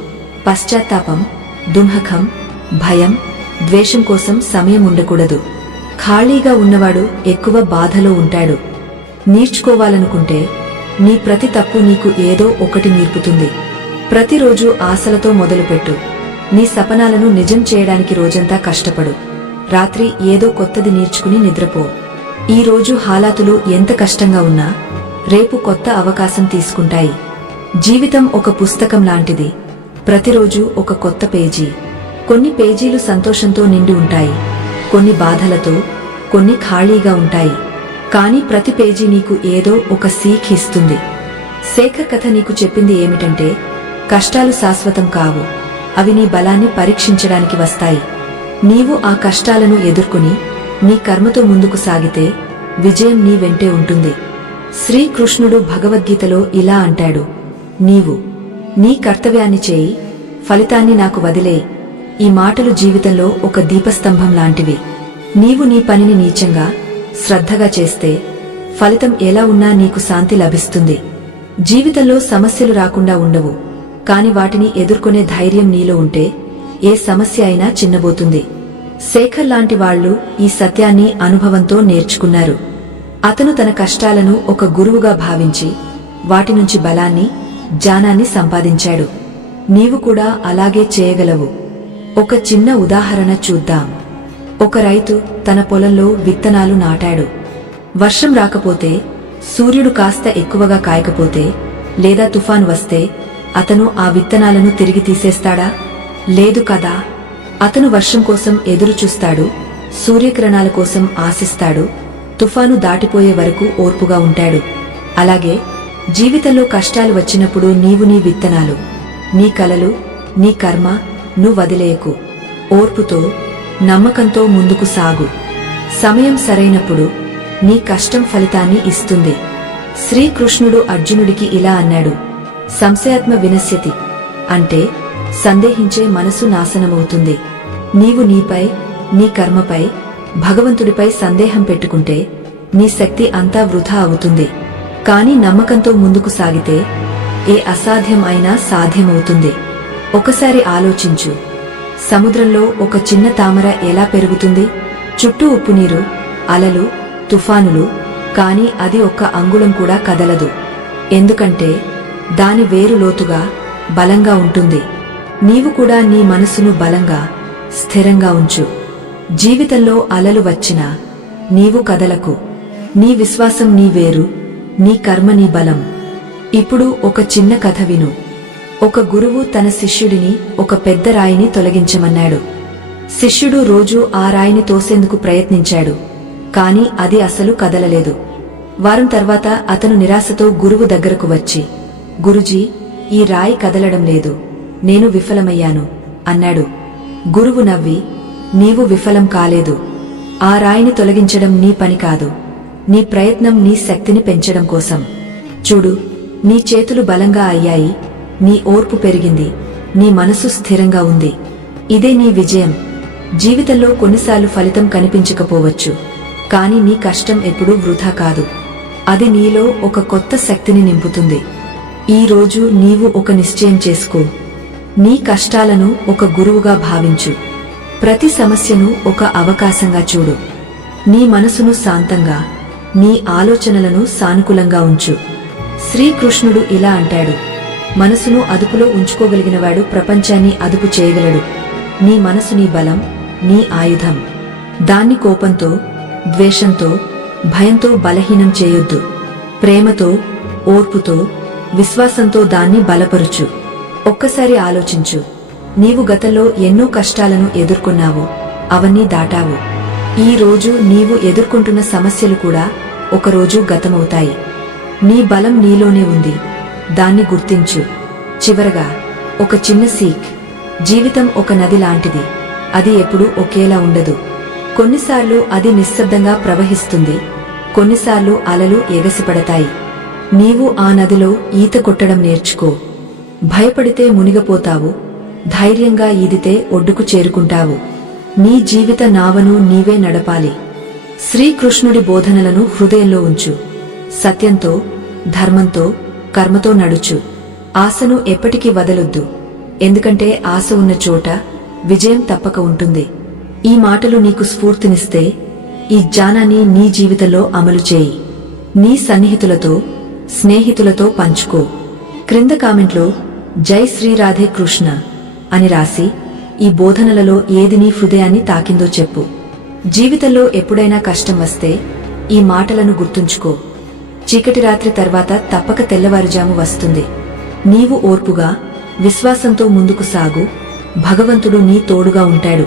పశ్చాత్తాపం, దుఃఖం, భయం, ద్వేషం కోసం సమయం ఉండకూడదు. ఖాళీగా ఉన్నవాడు ఎక్కువ బాధలో ఉంటాడు. నేర్చుకోవాలనుకుంటే నీ ప్రతి తప్పు నీకు ఏదో ఒకటి నేర్పుతుంది. ప్రతిరోజు ఆశలతో మొదలుపెట్టు. నీ సపనాలను నిజం చేయడానికి రోజంతా కష్టపడు. రాత్రి ఏదో కొత్తది నేర్చుకుని నిద్రపో. ఈ రోజు హాలాతులు ఎంత కష్టంగా ఉన్నా రేపు కొత్త అవకాశం తీసుకుంటాయి. జీవితం ఒక పుస్తకం లాంటిది. ప్రతిరోజు ఒక కొత్త పేజీ. కొన్ని పేజీలు సంతోషంతో నిండి ఉంటాయి, కొన్ని బాధలతో, కొన్ని ఖాళీగా ఉంటాయి. కాని ప్రతి పేజీ నీకు ఏదో ఒక సీక్ ఇస్తుంది. శేఖర్ కథ నీకు చెప్పింది ఏమిటంటే, కష్టాలు శాశ్వతం కావు. అవి నీ బలాన్ని పరీక్షించడానికి వస్తాయి. నీవు ఆ కష్టాలను ఎదుర్కొని నీ కర్మతో ముందుకు సాగితే విజయం నీ వెంటే ఉంటుంది. శ్రీకృష్ణుడు భగవద్గీతలో ఇలా అంటాడు, నీవు నీ కర్తవ్యాన్ని చేయి, ఫలితాన్ని నాకు వదిలేయి. ఈ మాటలు జీవితంలో ఒక దీపస్తంభం లాంటివి. నీవు నీ పనిని నీచంగా, శ్రద్ధగా చేస్తే ఫలితం ఎలా ఉన్నా నీకు శాంతి లభిస్తుంది. జీవితంలో సమస్యలు రాకుండా ఉండవు, కాని వాటిని ఎదుర్కొనే ధైర్యం నీలో ఉంటే ఏ సమస్య అయినా చిన్నబోతుంది. శేఖర్ లాంటి వాళ్లు ఈ సత్యాన్ని అనుభవంతో నేర్చుకున్నారు. అతను తన కష్టాలను ఒక గురువుగా భావించి వాటి నుంచి బలాన్ని, జ్ఞానాన్ని సంపాదించాడు. నీవు కూడా అలాగే చేయగలవు. ఒక చిన్న ఉదాహరణ చూద్దాం. ఒక రైతు తన పొలంలో విత్తనాలు నాటాడు. వర్షం రాకపోతే, సూర్యుడు కాస్త ఎక్కువగా కాయకపోతే, లేదా తుఫాను వస్తే అతను ఆ విత్తనాలను తిరిగి తీసేస్తాడా? లేదు కదా. అతను వర్షం కోసం ఎదురు చూస్తాడు, సూర్యకిరణాల కోసం ఆశిస్తాడు, తుఫాను దాటిపోయే వరకు ఓర్పుగా ఉంటాడు. అలాగే జీవితంలో కష్టాలు వచ్చినప్పుడు నీవు నీ విత్తనాలు, నీ కలలు, నీ కర్మ నువ్వు వదిలేయకు. ఓర్పుతో, నమ్మకంతో ముందుకు సాగు. సమయం సరైనప్పుడు నీ కష్టం ఫలితాన్ని ఇస్తుంది. శ్రీకృష్ణుడు అర్జునుడికి ఇలా అన్నాడు, సంశయాత్మ వినశ్యతి అంటే సందేహించే మనసు నాశనమవుతుంది. నీవు నీపై, నీ కర్మపై, భగవంతుడిపై సందేహం పెట్టుకుంటే నీ శక్తి అంతా వృధా అవుతుంది. కాని నమ్మకంతో ముందుకు సాగితే ఏ అసాధ్యం అయినా సాధ్యమవుతుంది. ఒకసారి ఆలోచించు, సముద్రంలో ఒక చిన్న తామర ఎలా పెరుగుతుంది? చుట్టూ ఉప్పునీరు, అలలు, తుఫానులు, కాని అది ఒక్క అంగుళం కూడా కదలదు. ఎందుకంటే దాని వేరు లోతుగా, బలంగా ఉంటుంది. నీవు కూడా నీ మనసును బలంగా, స్థిరంగా ఉంచు. జీవితంలో అలలు వచ్చినా నీవు కదలకు. నీ విశ్వాసం నీ వేరు, నీ కర్మ నీ బలం. ఇప్పుడు ఒక చిన్న కథ విను. ఒక గురువు తన శిష్యుడిని ఒక పెద్ద రాయిని తొలగించమన్నాడు. శిష్యుడు రోజూ ఆ రాయిని తోసేందుకు ప్రయత్నించాడు, కాని అది అసలు కదలలేదు. వారం తర్వాత అతను నిరాశతో గురువు దగ్గరకు వచ్చి, గురుజీ, ఈ రాయి కదలడం లేదు, నేను విఫలమయ్యాను అన్నాడు. గురువు నవ్వి, నీవు విఫలం కాలేదు. ఆ రాయిని తొలగించడం నీ పని కాదు. నీ ప్రయత్నం నీ శక్తిని పెంచడం కోసం. చూడు, నీ చేతులు బలంగా అయ్యాయి, నీ ఓర్పు పెరిగింది, నీ మనసు స్థిరంగా ఉంది. ఇదే నీ విజయం. జీవితంలో కొన్నిసార్లు ఫలితం కనిపించకపోవచ్చు, కాని నీ కష్టం ఎప్పుడూ వృధా కాదు. అది నీలో ఒక కొత్త శక్తిని నింపుతుంది. ఈ రోజు నీవు ఒక నిశ్చయం చేసుకో. నీ కష్టాలను ఒక గురువుగా భావించు. ప్రతి సమస్యను ఒక అవకాశంగా చూడు. నీ మనసును శాంతంగా, నీ ఆలోచనలను సానుకూలంగా ఉంచు. శ్రీకృష్ణుడు ఇలా అంటాడు, మనసును అదుపులో ఉంచుకోగలిగినవాడు ప్రపంచాన్ని అదుపు చేయగలడు. నీ మనసు నీ బలం, నీ ఆయుధం. దాన్ని కోపంతో, ద్వేషంతో, భయంతో బలహీనం చేయొద్దు. ప్రేమతో, ఓర్పుతో, విశ్వాసంతో దాన్ని బలపరుచు. ఒక్కసారి ఆలోచించు, నీవు గతంలో ఎన్నో కష్టాలను ఎదుర్కొన్నావు, అవన్నీ దాటావు. ఈ రోజు నీవు ఎదుర్కొంటున్న సమస్యలు కూడా ఒకరోజు గతమవుతాయి. నీ బలం నీలోనే ఉంది, దాన్ని గుర్తించు. చివరగా ఒక చిన్న సీక్. జీవితం ఒక నది లాంటిది. అది ఎప్పుడూ ఒకేలా ఉండదు. కొన్నిసార్లు అది నిశ్శబ్దంగా ప్రవహిస్తుంది, కొన్నిసార్లు అలలు ఎగసిపడతాయి. నీవు ఆ నదిలో ఈత కొట్టడం నేర్చుకో. భయపడితే మునిగిపోతావు, ధైర్యంగా ఈదితే ఒడ్డుకు చేరుకుంటావు. నీ జీవిత నావను నీవే నడపాలి. శ్రీకృష్ణుడి బోధనలను హృదయంలో ఉంచు. సత్యంతో, ధర్మంతో, కర్మతో నడుచు. ఆశను ఎప్పటికీ వదలొద్దు, ఎందుకంటే ఆశ ఉన్న చోట విజయం తప్పక ఉంటుంది. ఈ మాటలు నీకు స్ఫూర్తినిస్తే ఈ జ్ఞానాన్ని నీ జీవితంలో అమలు చేయి. నీ సన్నిహితులతో, స్నేహితులతో పంచుకో. క్రింద కామెంట్లో జై శ్రీ రాధే కృష్ణ అని రాసి ఈ బోధనలలో ఏది నీ హృదయాన్ని తాకిందో చెప్పు. జీవితంలో ఎప్పుడైనా కష్టం వస్తే ఈ మాటలను గుర్తుంచుకో. చీకటి రాత్రి తర్వాత తప్పక తెల్లవారుజాము వస్తుంది. నీవు ఓర్పుగా, విశ్వాసంతో ముందుకు సాగు. భగవంతుడు నీ తోడుగా ఉంటాడు.